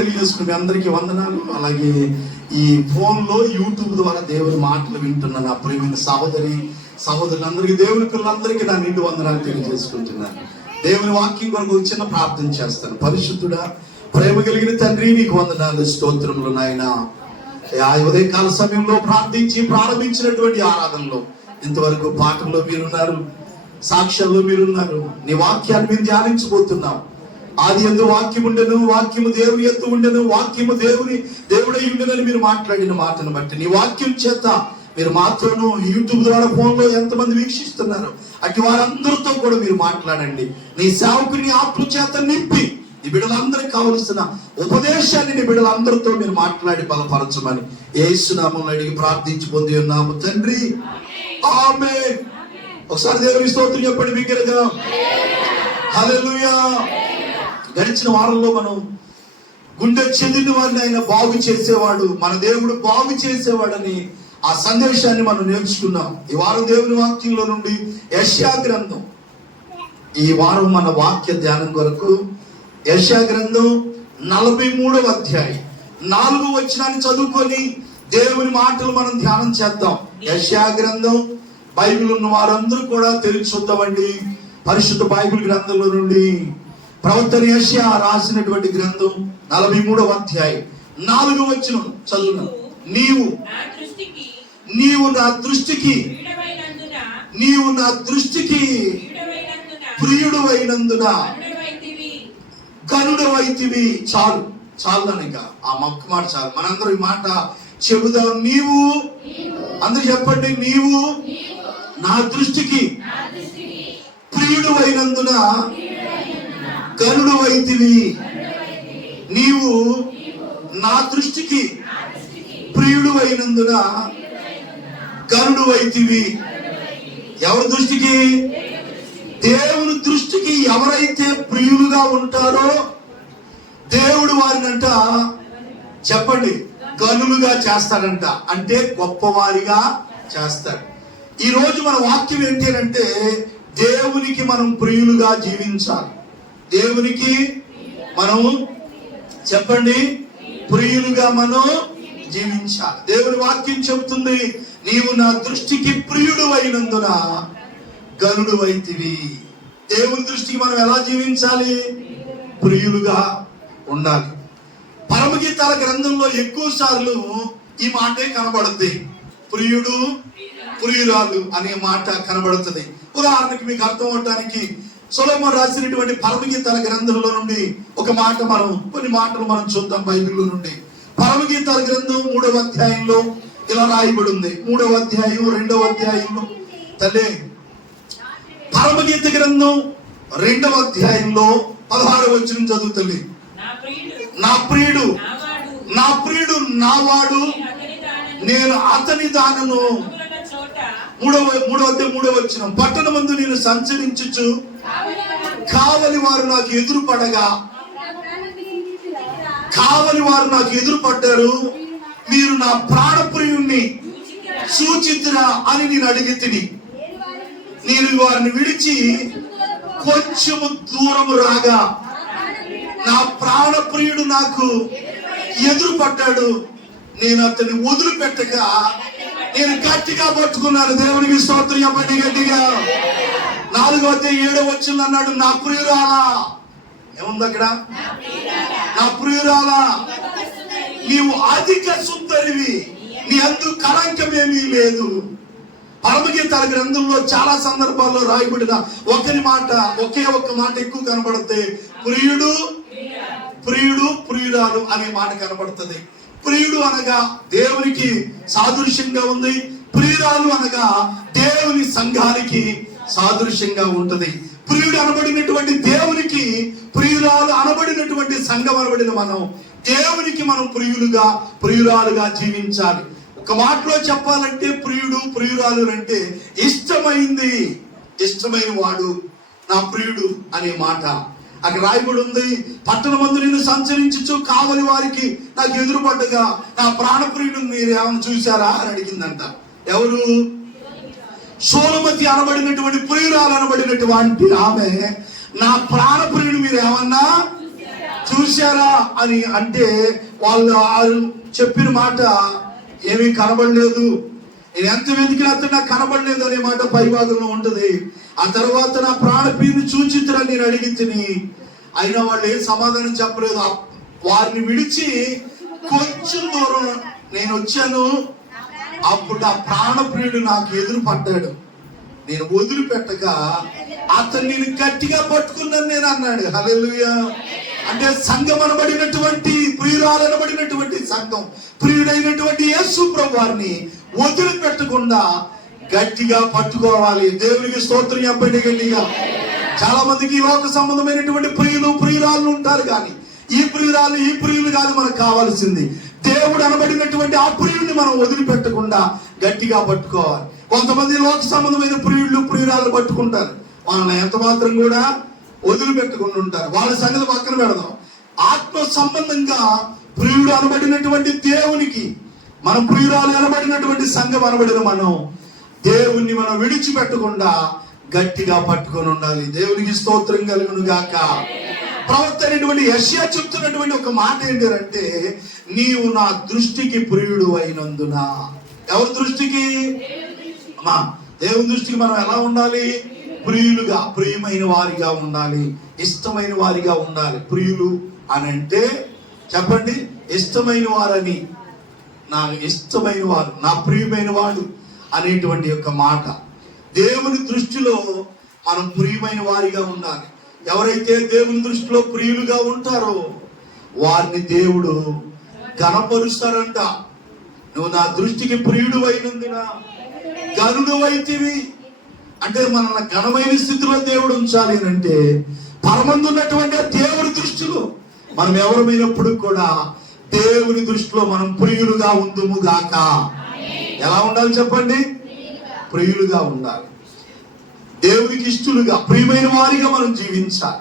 తెలియజేసుకుని అందరికీ వందనాలు. అలాగే ఈ ఫోన్లో యూట్యూబ్ ద్వారా దేవుని మాటలు వింటున్న నా ప్రియమైన సహోదరులందరికీ, దేవుని పిల్లలందరికీ నా నిండు వందనాలు తెలియజేసుకుంటున్నాను. దేవుని వాక్యం కొరకు చిన్న ప్రార్థన చేస్తాను. పరిశుద్ధుడా, ప్రేమ కలిగిన తండ్రి, నీకు వందనాలు, స్తోత్రములు నాయన. ఆ ఉదయకాల సమయంలో ప్రారంభించినటువంటి ఆరాధనలో ఇంతవరకు పాటల్లో మీరున్నారు, సాక్ష్యాల్లో మీరున్నారు. నీ వాక్యాన్ని మేము ధ్యానించబోతున్నాం. ఆది యందు వాక్యం ఉండెను, వాక్యము దేవుని యందు ఉండెను, వాక్యము దేవుడై ఉండెనని మీరు మాట్లాడిన మాటను బట్టి నీ వాక్యం చేత మీరు మాత్రము యూట్యూబ్ ద్వారా ఫోన్లో ఎంతమంది వీక్షిస్తున్నారు అటు వారందరితో కూడా మీరు మాట్లాడండి. నీ సేవకుని ఆత్మ చేత నింపి ఈ బిడ్డలందరికీ కావలసిన ఉపదేశాన్ని నీ బిడ్డలందరితో మీరు మాట్లాడి బలపరచమని యేసు నామములో అడిగి ప్రార్థించి పొంది ఉన్నాము తండ్రి, ఆమేన్. ఒకసారి దేవుని స్తోత్రం చెప్పండి బిగ్గరగా. హల్లెలూయా. గడిచిన వారంలో మనం గుండె చెందిన వారిని ఆయన బాగు చేసేవాడు, మన దేవుడు బాగు చేసేవాడని ఆ సందేశాన్ని మనం నేర్చుకున్నాం. ఈ వారం దేవుని వాక్యంలో నుండి యెషయా గ్రంథం, ఈ వారం మన వాక్య ధ్యానం కొరకు యెషయా గ్రంథం 43వ అధ్యాయం 4వ వచనాన్ని చదువుకొని దేవుని మాటలు మనం ధ్యానం చేద్దాం. యెషయా గ్రంథం బైబిల్ ఉన్న వారందరూ కూడా తెలిసి చూద్దామండి. పరిశుద్ధ బైబిల్ గ్రంథంలో నుండి ప్రవక్త యెషయా రాసినటువంటి గ్రంథం 43వ అధ్యాయం 4వ వచనం చదువును. నీవు నా దృష్టికి ప్రియుడవైనందున గనుడవైతివి. చాలు అనక ఆ మొక్క మాట చాలు. మనందరూ ఈ మాట చెబుదాం. నీవు అందరూ చెప్పండి, నీవు నా దృష్టికి ప్రియుడవైనందున గనుడవైతివి. నీవు నా దృష్టికి ప్రియుడవైనందున గనుడవైతివి. ఎవరి దృష్టికి? దేవుని దృష్టికి ఎవరైతే ప్రియులుగా ఉంటారో దేవుడు వారినంట చెప్పండి గనులుగా చేస్తాడంట, అంటే గొప్పవారిగా చేస్తాడు. ఈ రోజు మన వాక్యం ఏంటి అంటే దేవునికి మనం ప్రియులుగా జీవించాలి. దేవునికి మనం చెప్పండి ప్రియులుగా మనం జీవించాలి. దేవుని వాక్యం చెబుతుంది, నీవు నా దృష్టికి ప్రియుడు అయినందున గనుడు అయితివి. దేవుని దృష్టికి మనం ఎలా జీవించాలి? ప్రియులుగా ఉండాలి. పరమగీతాల గ్రంథంలో ఎక్కువ సార్లు ఈ మాటే కనబడుతుంది. ప్రియుడు, ప్రియురాలు అనే మాట కనబడుతుంది. ఉదాహరణకి మీకు అర్థం అవడానికి సొలొమోను రాసినటువంటి పరమగీతాల గ్రంథంలో నుండి కొన్ని మాటలు మనం చూద్దాం బైబిల్లో నుండి. పరమగీతాల గ్రంథం 3వ అధ్యాయంలో ఇలా రాయబడి ఉంది. 3వ అధ్యాయం 2వ అధ్యాయంలో తల్లి పరమగీత గ్రంథం 2వ అధ్యాయంలో 16వ వచనం చదువు తల్లి. నా ప్రియుడు నావాడు, నేను అతని దానను. 3వ వచనం, పట్టణమందు నేను సంచరించుచు కావలి వారు నాకు ఎదురుపడ్డారు. మీరు నా ప్రాణప్రియుణ్ణి సూచితురా అని నేను అడిగి తిని, నేను వారిని విడిచి కొంచెము దూరము రాగా నా ప్రాణప్రియుడు నాకు ఎదురుపడ్డాడు. నేను అతన్ని వదిలిపెట్టక నేను గట్టిగా పట్టుకున్నాను. దేవునికి స్తోత్రం చెప్పండి గట్టిగా. 4వ అధ్యాయం 7వ వచనం అన్నాడు, నా ప్రియురాలా. ఏముంది అక్కడ? నా ప్రియురాలా, నీవు అధిక సుందరివి, నీ అందు కళంకమేమీ లేదు. పరమగీతాల గ్రంథంలో చాలా సందర్భాల్లో రాయబడిన ఒకే ఒక్క మాట ఎక్కువ కనబడితే ప్రియుడు, ప్రియురాలు అనే మాట కనబడుతుంది. ప్రియుడు అనగా దేవునికి సాదృశ్యంగా ఉంది, ప్రియురాలు అనగా దేవుని సంఘానికి సాదృశ్యంగా ఉంటది. ప్రియుడు అనబడినటువంటి దేవునికి, ప్రియురాలు అనబడినటువంటి సంఘం అనబడిన మనం దేవునికి మనం ప్రియురాలుగా జీవించాలి. ఒక మాటలో చెప్పాలంటే ప్రియుడు, ప్రియురాలు అంటే ఇష్టమైన వాడు నా ప్రియుడు అనే మాట అక్కడ రాయబడి ఉంది. పట్టణమందు నేను సంచరించుచు కావలి వారికి నాకు ఎదురుపడ్డగా నా ప్రాణప్రియుడు మీరు ఏమైనా చూశారా అని అడిగిందంట. ఎవరు? సోలమతి అనబడినటువంటి ప్రియురాలు అనబడినటువంటి ఆమె, నా ప్రాణప్రియుడు మీరు ఏమన్నా చూశారా అని అంటే వాళ్ళు చెప్పిన మాట ఏమీ కనబడలేదు. నేను ఎంత వెతికినా నాకు కనబడలేదు అనే మాట పై భాగంలో ఉంటది. ఆ తర్వాత నా ప్రాణప్రియుని చూచితురా నేను అడిగి తిని, అయినా వాళ్ళు ఏం సమాధానం చెప్పలేదు. వారిని విడిచి కొంచెం దూరం నేను వచ్చాను. అప్పుడు ఆ ప్రాణప్రియుడు నాకు ఎదురు పడ్డాడు. నేను వదిలిపెట్టగా అతను నేను గట్టిగా పట్టుకున్నాను నేను అన్నాడు. హల్లెలూయా. అంటే సంఘం అనబడినటువంటి, ప్రియురాలు అనబడినటువంటి సంఘం, ప్రియుడైనటువంటి యేసు ప్రభు వారిని వదిలిపెట్టకుండా గట్టిగా పట్టుకోవాలి. దేవునికి స్తోత్రం చెప్పండి గట్టిగా. చాలా మందికి లోక సంబంధమైనటువంటి ప్రియురాలు ఉంటారు, కానీ ఈ ప్రియులు కాదు మనకు కావాల్సింది. దేవుడు అనబడినటువంటి ఆ ప్రియుడిని మనం వదిలిపెట్టకుండా గట్టిగా పట్టుకోవాలి. కొంతమంది లోక సంబంధమైన ప్రియురాలు పట్టుకుంటారు, వాళ్ళని ఎంత మాత్రం కూడా వదిలిపెట్టకుండా ఉంటారు. వాళ్ళ సంగతి పక్కన పెడదాం. ఆత్మ సంబంధంగా ప్రియుడు అనబడినటువంటి దేవునికి, మనం ప్రియురాలు అనబడినటువంటి సంఘం అనబడిన మనం దేవుణ్ణి మనం విడిచిపెట్టకుండా గట్టిగా పట్టుకొని ఉండాలి. దేవునికి స్తోత్రం కలుగును గాక. ప్రవక్త అయినటువంటి యెషయా చెప్తున్నటువంటి ఒక మాట ఏంటంటే, నీవు నా దృష్టికి ప్రియుడు అయినందున. ఎవరి దృష్టికి? అమ్మా, దేవుని దృష్టికి మనం ఎలా ఉండాలి? ప్రియులుగా, ప్రియమైన వారిగా ఉండాలి, ఇష్టమైన వారిగా ఉండాలి. ప్రియులు అని అంటే చెప్పండి, ఇష్టమైన వారని, నా ఇష్టమైన వారు, నా ప్రియమైన వాడు అనేటువంటి యొక్క మాట. దేవుని దృష్టిలో మనం ప్రియమైన వారిగా ఉండాలి. ఎవరైతే దేవుని దృష్టిలో ప్రియులుగా ఉంటారో వారిని దేవుడు ఘనపరుస్తారంట. నువ్వు నా దృష్టికి ప్రియుడు అయినందున గనుడు అయితివి. అంటే మనల్ని ఘనమైన స్థితిలో దేవుడు ఉంచాలి అంటే పరమందున్నటువంటి దేవుని దృష్టిలో మనం ఎవరమైనప్పుడు కూడా దేవుని దృష్టిలో మనం ప్రియులుగా ఉందుము గాక. ఎలా ఉండాలి చెప్పండి? ప్రియులుగా ఉండాలి. దేవునికి ఇష్టలుగా, ప్రియమైన వారిగా మనం జీవించాలి.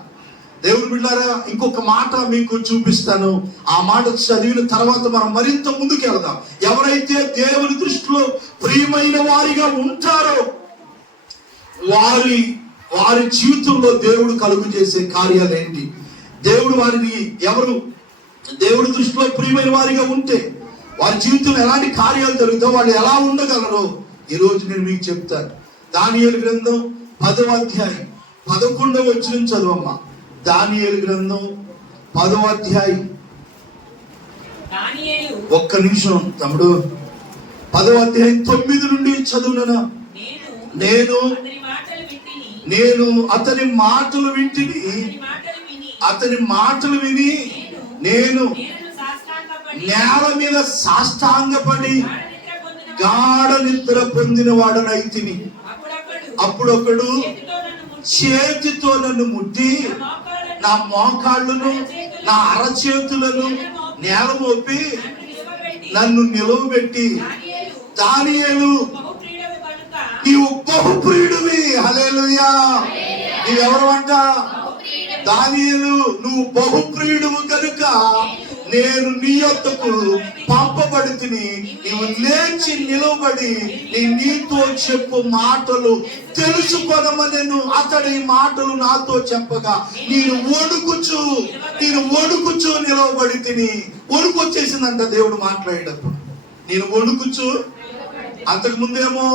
దేవుని బిడ్డలారా, ఇంకొక మాట మీకు చూపిస్తాను. ఆ మాట చదివిన తర్వాత మనం మరింత ముందుకు వెళదాం. ఎవరైతే దేవుని దృష్టిలో ప్రియమైన వారిగా ఉంటారో వారి జీవితంలో దేవుడు కలుగు చేసే కార్యాలు ఏంటి? దేవుడు వారిని, ఎవరు దేవుడి దృష్టిలో ప్రియమైన వారిగా ఉంటే వారి జీవితంలో ఎలాంటి కార్యాలు జరుగుతాయో, వాళ్ళు ఎలా ఉండగలరో ఈరోజు నేను మీకు చెప్తాను. దానియేలు గ్రంథం 10వ అధ్యాయం 11వ వచనం చదువమ్మా. దానియేలు గ్రంథం 10వ అధ్యాయం. ఒక్క నిమిషం తమ్ముడు. 10వ అధ్యాయం 9 నుండి చదువునా. నేను అతని మాటలు వింటిని, అతని మాటలు విని నేను నేల మీద సాష్టాంగపడి గాఢ నిద్ర పొందిన వాడనైతిని. అప్పుడు ఒకడు చేతితో నన్ను ముట్టి నా మోకాళ్ళను, నా అరచేతులను నేల మోపి నన్ను నిలవబెట్టి, దానియేలు నీవు బహుప్రియుడివి. హల్లెలూయా. నీవెవరు అంట? దానియేలు, నువ్వు బహుప్రియుడువు కనుక నేను నీ యొద్దకు పంపబడితిని. నీవు లేచి నిలవబడి నీతో చెప్పు మాటలు తెలుసుకొనమనెను. అతడి మాటలు నాతో చెప్పగా నేను వణుకుచు నిలవబడితిని. వణుకు వచ్చేసిందంట దేవుడు మాట్లాడేటప్పుడు. నేను వణుకుచు. అంతకు ముందేమో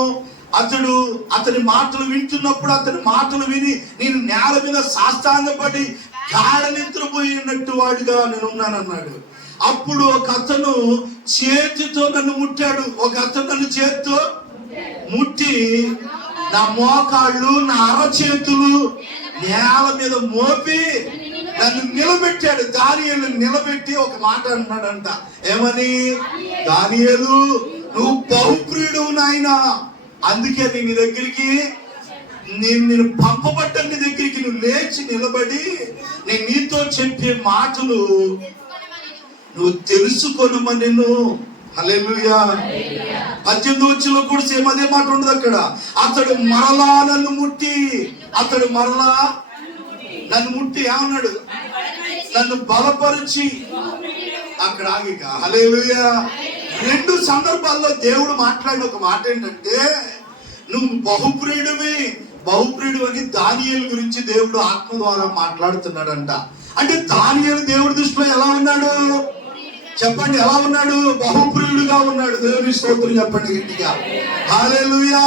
అతని మాటలు వింటున్నప్పుడు, అతని మాటలు విని నేను నేల మీద సాష్టాంగపడి గాఢ నిద్రపోయినట్టు వాడిగా నేను ఉన్నానన్నాడు. అప్పుడు ఒక అతను చేతితో నన్ను ముట్టాడు. ఒక అతను నన్ను చేతితో ముట్టి నా మోకాళ్ళు, నా అరచేతులు నేల మీద మోపి నన్ను నిలబెట్టాడు. దానియేలు నిలబెట్టి ఒక మాట అన్నాడంట. ఏమని? దానియేలు, నువ్వు బహుప్రియుడు నాయనా, అందుకే నీ దగ్గరికి నేను పంపబడ్డ నీ దగ్గరికి నువ్వు లేచి నిలబడి నేను నీతో చెప్పే మాటలు నువ్వు తెలుసుకొనమనెను. హల్లెలూయా. 18వ వచనంలో కూడా సేమ్ అదే మాట ఉండదు అక్కడ. అతడు మరలా నన్ను ముట్టి ఏమన్నాడు? నన్ను బలపరిచి. అక్కడ ఆగిక. హల్లెలూయా. 2 సందర్భాల్లో దేవుడు మాట్లాడిన ఒక మాట ఏంటంటే, నువ్వు బహుప్రియుడు అని దానియేలు గురించి దేవుడు ఆత్మ ద్వారా మాట్లాడుతున్నాడంట. అంటే దానియేలు దేవుడి దృష్టిలో ఎలా ఉన్నాడు చెప్పండి? ఎలా ఉన్నాడు? బహుప్రియుడుగా ఉన్నాడు. దేవుని స్తోత్రం చెప్పండి గట్టిగా. హల్లెలూయా.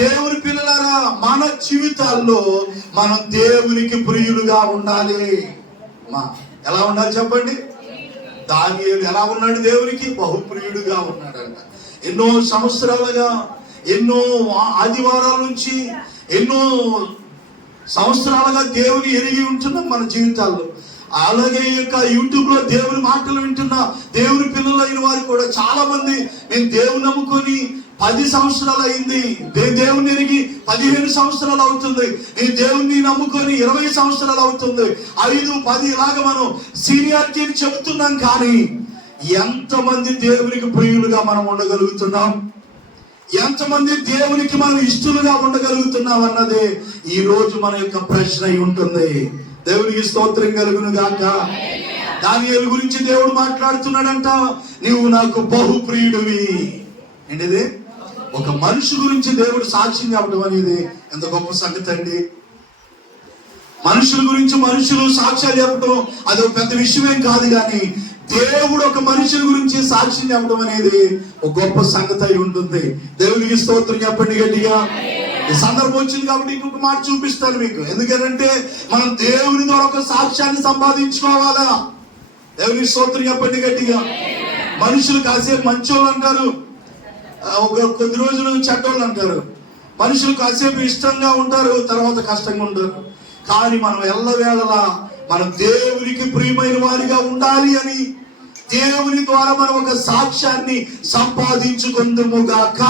దేవుని పిల్లలారా, మన జీవితాల్లో మనం దేవునికి ప్రియులుగా ఉండాలి. ఎలా ఉండాలి చెప్పండి? దానియేలు ఎలా ఉన్నాడు? దేవునికి బహుప్రియుడుగా ఉన్నాడంట. ఎన్నో సంవత్సరాలుగా, ఎన్నో ఆదివారాల నుంచి, ఎన్నో సంవత్సరాలుగా దేవుని ఎరిగి ఉంటున్నాం మన జీవితాల్లో. అలాగే ఈ యొక్క యూట్యూబ్ లో దేవుని మాటలు వింటున్న దేవుని పిల్లలైన వారు కూడా చాలా మంది, నేను దేవుని నమ్ముకొని 10 సంవత్సరాలు అయింది, దేవుని ఎరిగి 15 సంవత్సరాలు అవుతుంది, నేను దేవుణ్ణి నమ్ముకొని 20 సంవత్సరాలు అవుతుంది, 5, 10 ఇలాగ మనం సీనియారిటీని చెబుతున్నాం. కానీ ఎంతమంది దేవునికి ప్రియులుగా మనం ఉండగలుగుతున్నాం? ఎంతమంది దేవునికి మనం ఇష్టలుగా ఉండగలుగుతున్నాం అన్నదే ఈ రోజు మన యొక్క ప్రశ్న అయి ఉంటుంది. దేవునికి స్తోత్రం కలుగును గాక. దానియేలు గురించి దేవుడు మాట్లాడుతున్నాడంట, నీవు నాకు బహుప్రియుడివి. ఏంటిది? ఒక మనిషి గురించి దేవుడు సాక్ష్యం చెప్పడం అనేది ఎంత గొప్ప సంగతి అండి. మనుషుల గురించి మనుషులు సాక్ష్యాలు చెప్పడం అది ఒక పెద్ద విషయమేం కాదు, కానీ దేవుడు ఒక మనుషుల గురించి సాక్ష్యం చెప్పడం అనేది ఒక గొప్ప సంగతి అయి ఉంటుంది. దేవునికి స్తోత్రం చెప్పండి గట్టిగా. ఈ సందర్భం వచ్చింది కాబట్టి ఇంకొక మాట చూపిస్తాను మీకు. ఎందుకంటే మనం దేవుని ద్వారా ఒక సాక్ష్యాన్ని సంపాదించుకోవాలా. దేవునికి స్తోత్రం చెప్పండి గట్టిగా. మనుషులు కాసేపు మంచోళ్ళు అంటారు, ఒక కొద్ది రోజులు చెడ్డోళ్ళు అంటారు. మనుషులు కాసేపు ఇష్టంగా ఉంటారు, తర్వాత కష్టంగా ఉంటారు. కానీ మనం ఎల్లవేళలా మనం దేవునికి ప్రియమైన వారిగా ఉండాలి అని దేవుని ద్వారా మనం ఒక సాక్ష్యాన్ని సంపాదించుకుందుముగాక.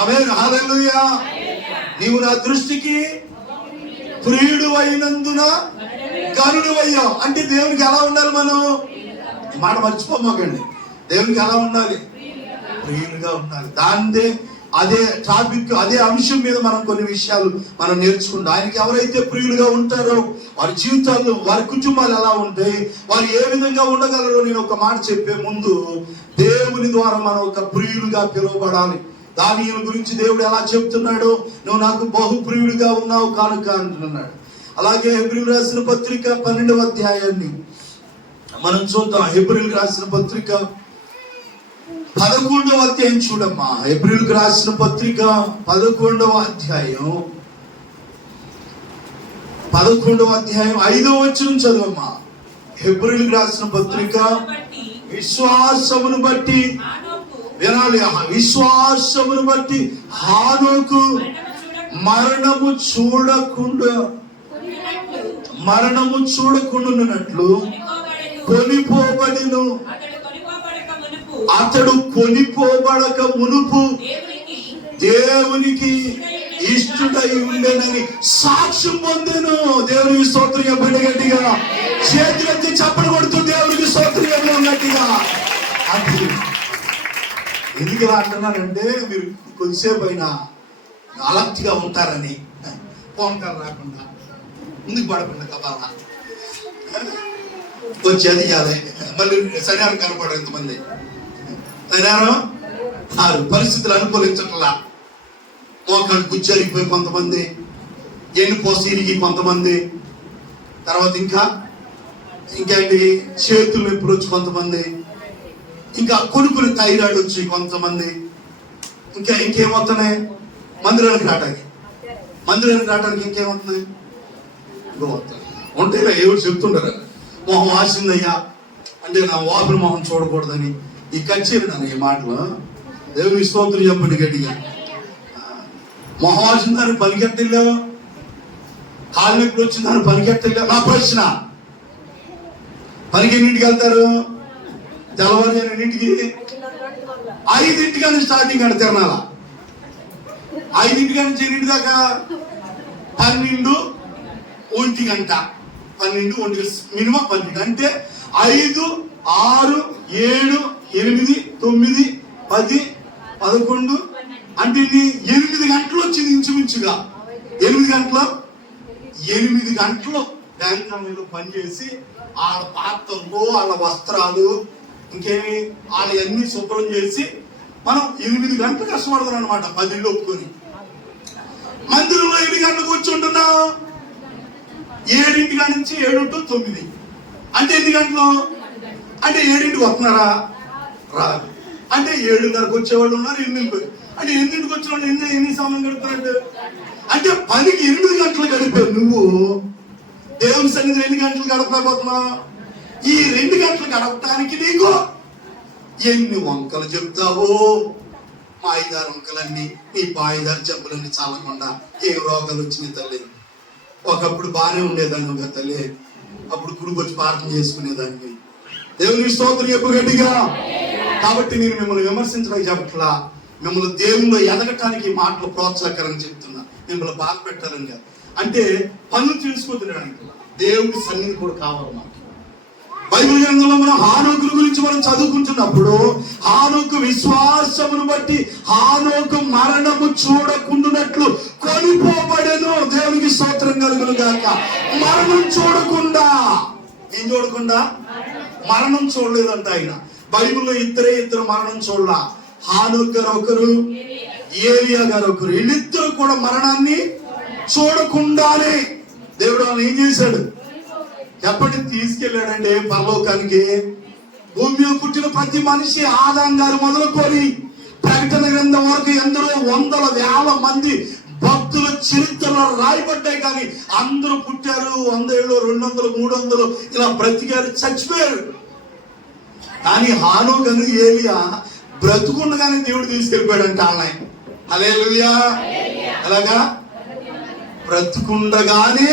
ఆమేన్. హల్లెలూయా. నీవు నా దృష్టికి ప్రియుడు అయినందున కరుడు అయ్యావు అంటే దేవునికి ఎలా ఉండాలి? మనం మాట మర్చిపోమాకండి. దేవునికి ఎలా ఉండాలి? ప్రియులుగా ఉండాలి. దాందే అదే టాపిక్, అదే అంశం మీద మనం కొన్ని విషయాలు మనం నేర్చుకుంటాం. ఆయనకి ఎవరైతే ప్రియులుగా ఉంటారో వారి జీవితాల్లో, వారి కుటుంబాలు ఎలా ఉంటాయి, వారు ఏ విధంగా ఉండగలరో నేను ఒక మాట చెప్పే ముందు, దేవుని ద్వారా మనం ఒక ప్రియులుగా పిలువబడాలి. దానియేలు గురించి దేవుడు ఎలా చెప్తున్నాడో, నువ్వు నాకు బహుప్రియుడిగా ఉన్నావు కానుక అంటున్నాడు. అలాగే హెబ్రీయులకు రాసిన పత్రిక 12వ అధ్యాయాన్ని మనం చూద్దాం. హెబ్రీయులకు రాసిన పత్రిక 11వ అధ్యాయం చూడమ్మా. హెబ్రీయులకు రాసిన పత్రిక 11వ అధ్యాయం 5వ వచనం చదువమ్మా. హెబ్రీయులకు రాసిన పత్రిక విశ్వాసమును బట్టి వినాలి. విశ్వాసమును బట్టి హానోకు మరణము చూడకుండానట్లు కొనిపోబడిను. అతడు కొనిపోబడక మునుపు దేవునికి ఇష్టుడై ఉండేనని సాక్ష్యం పొందెను. దేవునికి స్తోత్రం చెప్పండి గట్టిగా. చేతులెత్తి చప్పలు కొడుతూ దేవునికి స్తోత్రం చెప్పండి గట్టిగా. అది ఎందుకు ఇలా అంటున్నానంటే, మీరు కొద్దిసేపు అయినా అలర్ట్గా ఉంటారని, ఫోన్ కాల్ రాకుండా, ముందుకు పడకుండా కబాలా వచ్చేది ఇవ్వాలి. మళ్ళీ శనివారం కనపడరు ఎంతమంది. శనివారం పరిస్థితులు అనుకూలించట్లా. మోకాళ్ళు గుజ్జరిగిపోయి కొంతమంది, ఎన్నుపోసి ఇరిగి కొంతమంది, తర్వాత ఇంకేంటి చేతులు నొప్పులు వచ్చి కొంతమంది, ఇంకా కొనుక్కుని థైరాయిడ్ వచ్చి కొంతమంది, ఇంకేమవుతున్నాయి మందిరానికి రావడానికి ఇంకేమవుతున్నాయి ఉంటే ఎవరు చెప్తుంటారు, మొహం వాసిందయ్యా అంటే నా వాపుల మొహం చూడకూడదని. ఈ కచ్చేది నన్ను ఈ మాటలు. దేవుని స్తోత్రం చెప్పండి గట్టిగా. మొహం వాసిందని పనికెట్టలేవు, కాలు నొప్పులు వచ్చిందని పనికెట్టలేవు. నా ప్రశ్న, పనికి ఎన్నింటికి వెళ్తారు? తెల్లవారు ఎన్నింటికి? 5 నుంచి స్టార్టింగ్ అంటే తిరణాల 5 నుంచి 8 దాకా 12, 1 గంట, 12, 1 మినిమం 12 అంటే 5, 6, 7, 8, 9, 10, 11 అంటే 8 గంటలు వచ్చింది ఇంచుమించుగా. 8 గంటలు బ్యాంక్ కంపెనీలో పనిచేసి వాళ్ళ పాత్రలు, వాళ్ళ వస్త్రాలు, ఇంకేమి వాళ్ళన్నీ శుభ్రం చేసి మనం 8 గంటలు కష్టపడతాం అనమాట. 10 ఇళ్ళు ఒప్పుకొని మందిరంలో 8 గంటలు కూర్చుంటున్నాం. 7 నుంచి 7 to 9 అంటే ఎన్ని గంటలు? అంటే 7ంటికి వస్తున్నారా? రాదు. అంటే 7:30కి వచ్చేవాళ్ళు ఉన్నారు, 8ంటికి. అంటే 8ంటికి వచ్చిన వాళ్ళు ఎన్ని సమయం గడుపుతారంటే, అంటే 10కి 8 గంటలు గడిపావు నువ్వు. దేవుని సన్నిధిలో ఎన్ని గంటలు గడపలేకపోతున్నావు? ఈ 2 గంటలు గడపడానికి నీకు ఎన్ని వంకలు చెప్తావో. మా 5-6 వంకలన్నీ, నీ 5-6 జబ్బులన్నీ చాలకుండా ఏ రోగాలు వచ్చినాయి తల్లి. ఒకప్పుడు బాగానే ఉండేదాన్ని ఒక తల్లి, అప్పుడు కుడికొచ్చి ప్రార్థన చేసుకునేదాన్ని. దేవుని స్తోత్రం చెప్పు గట్టిగా. కాబట్టి నేను మిమ్మల్ని విమర్శించడానికి చెప్పట్లా, మిమ్మల్ని దేవుల్లో ఎదగటానికి ఈ మాటలు ప్రోత్సాహకరంగా చెప్తున్నా. మిమ్మల్ని బాధ పెట్టాలని కాదు, అంటే పనులు తెలుసుకుంటున్నాడానికి దేవుడి సన్నిధి కూడా కావాలి మాకు. బైబిల్ గ్రంథంలో మనం హానోకు గురించి మనం చదువుకుంటున్నప్పుడు, హానోకు విశ్వాసమును బట్టి హానోకు మరణము చూడకుండానట్లు కొనిపోబడెను. దేవునికి స్తోత్రం కలుగును గాక. మరణం చూడకుండా, ఏం చూడకుండా? మరణం చూడలేదంట ఆయన. బైబిల్లో ఇద్దరు మరణం చూడలా. హానోకు గారు ఒకరు, ఏలియా గారు ఒకరు. వీళ్ళిద్దరు కూడా మరణాన్ని చూడకుండానే దేవుడు వాళ్ళు ఏం చేశాడు? ఎప్పటికి తీసుకెళ్ళాడంటే పరలోకానికి. భూమి మీద పుట్టిన ప్రతి మనిషి, ఆదాం గారు మొదలుకొని ప్రకటన గ్రంథం వరకు ఎందరో వందల వేల మంది భక్తుల చరిత్రలో రాయబడ్డాయి. కానీ అందరూ పుట్టారు, 100 ఏళ్ళు, 200, 300 ఇలా బ్రతికారు, చచ్చిపోయారు. కానీ హానోకు గారు, ఏలియా బ్రతుకుండగానే దేవుడు తీసుకెళ్ళిపోయాడంట వాళ్ళని. హల్లెలూయా. అలాగా బ్రతుకుండగానే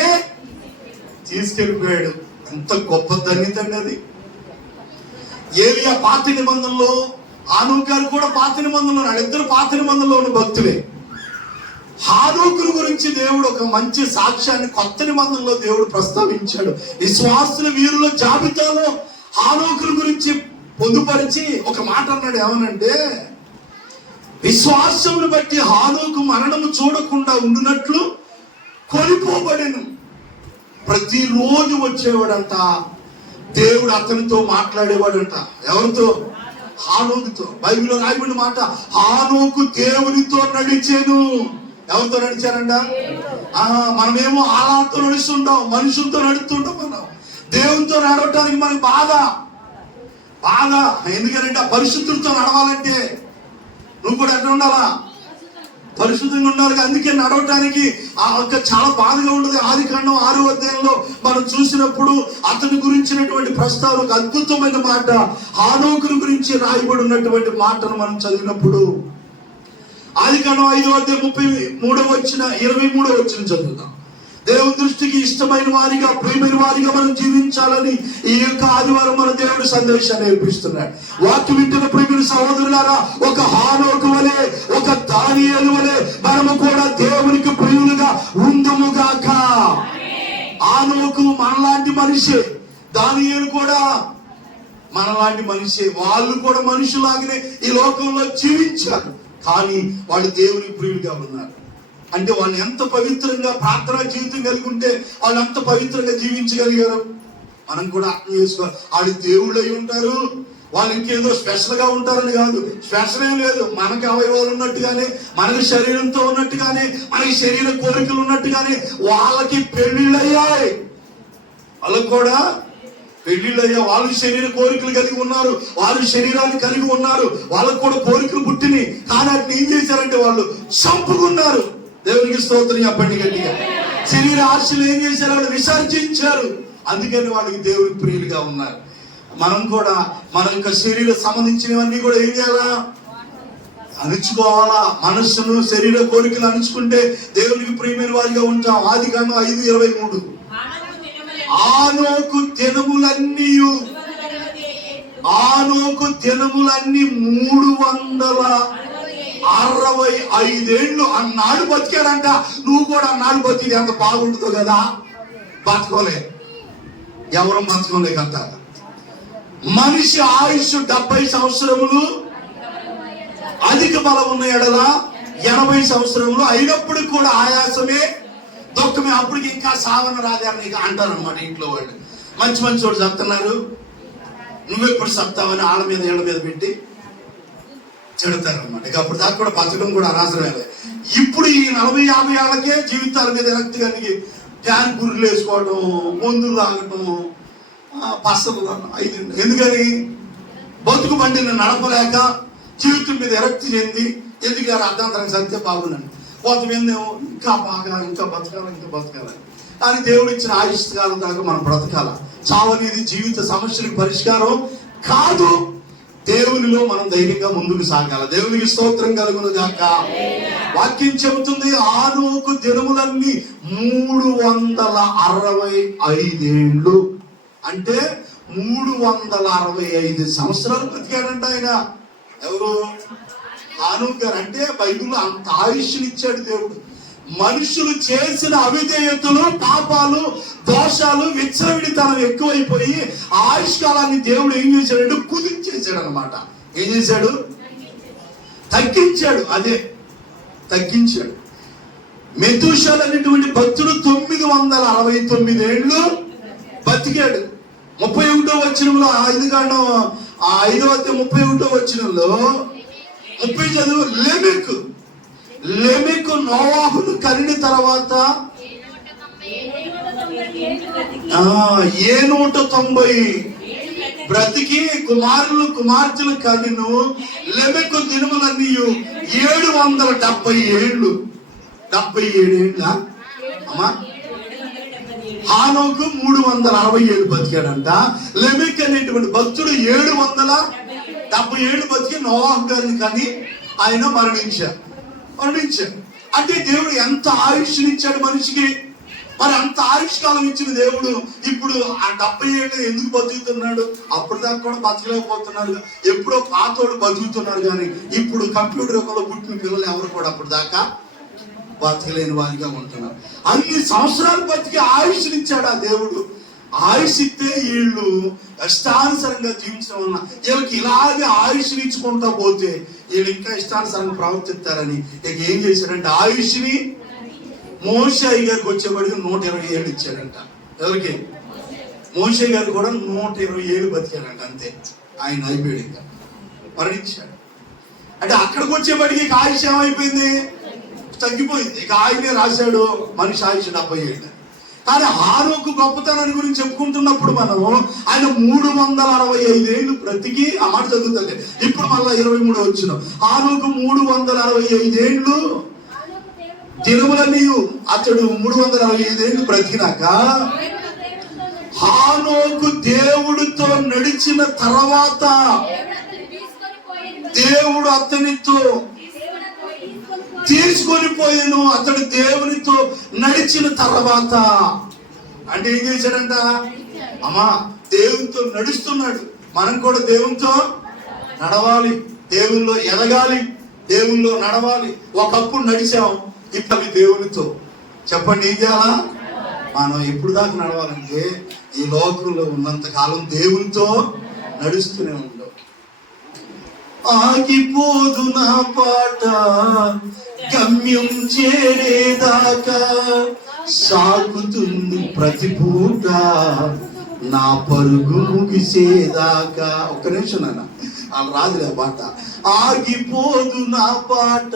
తీసుకెళ్ళిపోయాడు. ఎంత గొప్ప ధన్యత అండి అది. ఏలియా పాత నిబంధనలో, హానోకు గారు కూడా పాత నిబంధనలో ఉన్నాడు. ఇద్దరు పాత నిబంధనలో ఉన్న భక్తులే. హానోకు గురించి దేవుడు ఒక మంచి సాక్ష్యాన్ని కొత్త నిబంధనలో దేవుడు ప్రస్తావించాడు. విశ్వాసుల వీరుల జాబితాలో హానోకు గురించి పొందుపరిచి ఒక మాట అన్నాడు. ఏమనంటే, విశ్వాసమును బట్టి హానోకు మరణము చూడకుండా ఉండునట్లు కొనిపోబడెను. ప్రతిరోజు వచ్చేవాడంట, దేవుడు అతనితో మాట్లాడేవాడంట. ఎవరితో? హానోకుతో. బైబిల్లో రాయబడిన మాట, హానోకు దేవునితో నడిచేను. ఎవరితో నడిచారంట? మనమేమో ఆలాతో నడుస్తుంటాం, మనుషులతో నడుస్తుంటాం. మనం దేవునితో నడవటానికి మనకు బాధ. ఎందుకంటే పరిశుద్ధులతో నడవాలంటే నువ్వు కూడా ఎట్లా ఉండాలా? పరిశుద్ధంగా ఉండాలి. అందుకే నడవటానికి చాలా బాధగా ఉండదు. ఆదికాండం 6వ అధ్యాయంలో మనం చూసినప్పుడు అతని గురించినటువంటి ప్రస్తావన, ఒక అద్భుతమైన మాట, హానోకుని గురించి రాయబడి ఉన్నటువంటి మాటను మనం చదివినప్పుడు, ఆదికాండం 5వ అధ్యాయం 23వ వచనం చదువుతాం. దేవుని దృష్టికి ఇష్టమైన వారిగా, ప్రియమైన వారిగా మనం జీవించాలని ఈ యొక్క ఆదివారం మన దేవుడి సందేశాన్ని నేర్పిస్తున్నాడు. వాక్యం వింటున్న ప్రియమైన సహోదరులారా, ఒక హానోకు వలె, ఒక దానియేలు వలె మనము కూడా దేవునికి ప్రియులుగా ఉందుముగాక. హానోకు మనలాంటి మనిషే, దానియేలు కూడా మనలాంటి మనిషే. వాళ్ళు కూడా మనుషులాగానే ఈ లోకంలో జీవించారు, కానీ వాళ్ళు దేవుని ప్రియులుగా ఉన్నారు. అంటే వాళ్ళు ఎంత పవిత్రంగా ప్రార్థనా జీవితం కలిగి ఉంటే వాళ్ళు అంత పవిత్రంగా జీవించగలిగారు. మనం కూడా అర్థం చేసుకోవాలి. వాళ్ళు దేవుళ్ళు అయి ఉంటారు, వాళ్ళు ఇంకేదో స్పెషల్ గా ఉంటారని కాదు. స్పెషల్ ఏం లేదు. మనకి అవయవాలు ఉన్నట్టుగానే, మనకి శరీరంతో ఉన్నట్టుగానే, మనకి శరీర కోరికలు ఉన్నట్టుగానే వాళ్ళకి పెళ్లిళ్ళు అయ్యాయి. వాళ్ళకు కూడా పెళ్లిళ్ళు అయ్యా. వాళ్ళు శరీర కోరికలు కలిగి ఉన్నారు, వాళ్ళు శరీరాన్ని కలిగి ఉన్నారు, వాళ్ళకు కూడా కోరికలు పుట్టినాయి. కానీ వాటిని ఏం చేశారంటే వాళ్ళు చంపుకున్నారు. దేవునికి స్తోత్రం చెప్పండి గట్టిగా. శరీర ఆశలు ఏం చేశారు? వాళ్ళు విసర్జించారు. అందుకని వాళ్ళకి దేవునికి ప్రియులుగా ఉన్నారు. మనం కూడా మన యొక్క శరీర సంబంధించినవన్నీ కూడా ఏం చేయాలా? అణుచుకోవాలా. మనస్సును, శరీర కోరికలు అణుచుకుంటే దేవునికి ప్రియమైన వారిగా ఉంటాం. ఆదికాండం 5:23. హానోకు దినములన్నీ 365 ఏళ్ళు అన్నాడు బతికాడంట. నువ్వు కూడా అన్నాడు బతికి ఎంత బాగుంటుందో కదా. బతకోలే, ఎవరు బతకోలే కదా. మనిషి ఆయుష్ 70 సంవత్సరములు, అధిక బలం ఉన్న ఎడల 80 సంవత్సరములు అయినప్పుడు కూడా ఆయాసమే, దుఃఖమే. అప్పటికి ఇంకా సావన రాదని అంటారు అనమాట ఇంట్లో వాళ్ళు. మంచి మంచి వాడు చెప్తున్నారు, నువ్వెప్పుడు చెప్తావని వాళ్ళ మీద ఏళ్ళ మీద పెట్టి చెడతారు అనమాట. ఇక అప్పుడు దాకా కూడా బతకడం కూడా అనవసరమే. ఇప్పుడు ఈ 40-50 ఏళ్ళకే జీవితాల మీద విరక్తి కలిగి క్యాన్ గుర్రెలు వేసుకోవడం, మందులు తాగటం, పసలు ఎందుకని బతుకు బండిని నడపలేక జీవితం మీద విరక్తి చెంది ఎందుకు అర్ధాంతరం సత్తే బాగుందండి. కొంతమంది ఇంకా బాగా ఇంకా బతకాలి కానీ దేవుడు ఇచ్చిన ఆయుష్కాలం దాకా మనం బ్రతకాల. చావనేది జీవిత సమస్యలకు పరిష్కారం కాదు. దేవునిలో మనం ధైర్యంగా ముందుకు సాగాల. దేవునికి స్తోత్రం కలుగును గాక. వాక్యం చెబుతుంది ఆనోకు దినములన్నీ 365 ఏళ్ళు, అంటే 365 సంవత్సరాలు బ్రతికాడంట ఆయన. ఎవరు? ఆనోకు గారు. అంటే బైబిల్లో అంత ఆయుష్నిచ్చాడు దేవుడు. మనుషులు చేసిన అవిధేయతలు, పాపాలు, దోషాలు, విచ్చలవిడితనం ఎక్కువైపోయి ఆయుష్కాలాన్ని దేవుడు ఏం చేశాడు? కుదించేశాడు అనమాట. ఏం చేశాడు? తగ్గించాడు. అదే తగ్గించాడు. మెతూషాలు అనేటువంటి భక్తుడు 969 ఏళ్ళు బతికాడు. 31వ వచనంలో 5:31 వచనంలో 30 చదువు. లెమెకు నోవాహును కనిన తర్వాత 190 బ్రతికి కుమార్తెలు కనిను. లెమెకు దినములన్నీ 770 ఏళ్ళు. 77 ఏళ్ళ అమ్మా. హానోకు 360 ఏళ్ళు బతికాడంట. లెమెక్ అనేటువంటి భక్తుడు 770 ఏళ్ళు బతికి నోవాహు గారిని కానీ ఆయన మరణించారు. అంటే దేవుడు ఎంత ఆయుష్నిచ్చాడు మనిషికి. మరి అంత ఆయుష్కాలం ఇచ్చిన దేవుడు ఇప్పుడు ఆ 70 ఏళ్ళు ఎందుకు బతుకుతున్నాడు? అప్పుడు దాకా కూడా బతకలేకపోతున్నారు. ఎప్పుడో పాతోడు బతుకుతున్నారు. కానీ ఇప్పుడు కంప్యూటర్ యుగంలో పుట్టిన పిల్లలు ఎవరు కూడా అప్పుడు దాకా బతకలేని వారిగా ఉంటున్నారు. అన్ని సంవత్సరాలు బతికి ఆయుష్నిచ్చాడు ఆ దేవుడు. ఆయుష్ ఇస్తే వీళ్ళు ఇష్టానుసారంగా జీవించడం వల్ల వీళ్ళకి ఇలాగే ఆయుష్ని ఇచ్చుకుంటా పోతే వీళ్ళు ఇంకా ఇష్టానుసారంగా ప్రవర్తిస్తారని ఇక ఏం చేశాడంటే ఆయుష్ని మోషే గారికి వచ్చేవాడికి 120 ఏళ్ళు ఇచ్చాడంట. ఎవరికి? మోషే గారు కూడా 120 ఏళ్ళు బతికాడంట. అంతే, ఆయన అయిపోయాడు, ఇంకా మరణించాడు. అంటే అక్కడికి వచ్చేవాడికి ఆయుష్ ఏమైపోయింది? తగ్గిపోయింది. ఇక ఆయనే రాశాడు మనిషి ఆయుష్ 70 ఏళ్ళు. కానీ హానోకు గొప్పతనాన్ని గురించి చెప్పుకుంటున్నప్పుడు మనం ఆయన 365 ఏళ్ళు బ్రతికి, ఆ మాట చదువుతుంది ఇప్పుడు మళ్ళా 23 వచ్చిన. హానోకు 365 ఏళ్ళు దినములన్నీ అతడు 365 ఏళ్ళు బ్రతికినాక హానోకు దేవుడితో నడిచిన తర్వాత దేవుడు అతనితో తీసుకొని పోయాను. అతడు దేవునితో నడిచిన తర్వాత అంటే ఏం చేశాడంట? అమ్మా, దేవునితో నడుస్తున్నాడు. మనం కూడా దేవునితో నడవాలి, దేవుల్లో ఎదగాలి, దేవుల్లో నడవాలి. ఒకప్పుడు నడిచాం, ఇప్పుడు దేవునితో. చెప్పండి, ఏం చేయాలా? మనం ఎప్పుడు దాకా నడవాలంటే ఈ లోకంలో ఉన్నంత కాలం దేవునితో నడుస్తూనే ఉంటాం. ఆగిపోదు నా పాట గమ్యం చేరేదాకా, సాగుతుంది ప్రతి పూట నా పరుగు ముగిసేదాకా. ఒక్క నిమిషం నాన్న, వాళ్ళు రాదులే పాట. ఆగిపోదు నా పాట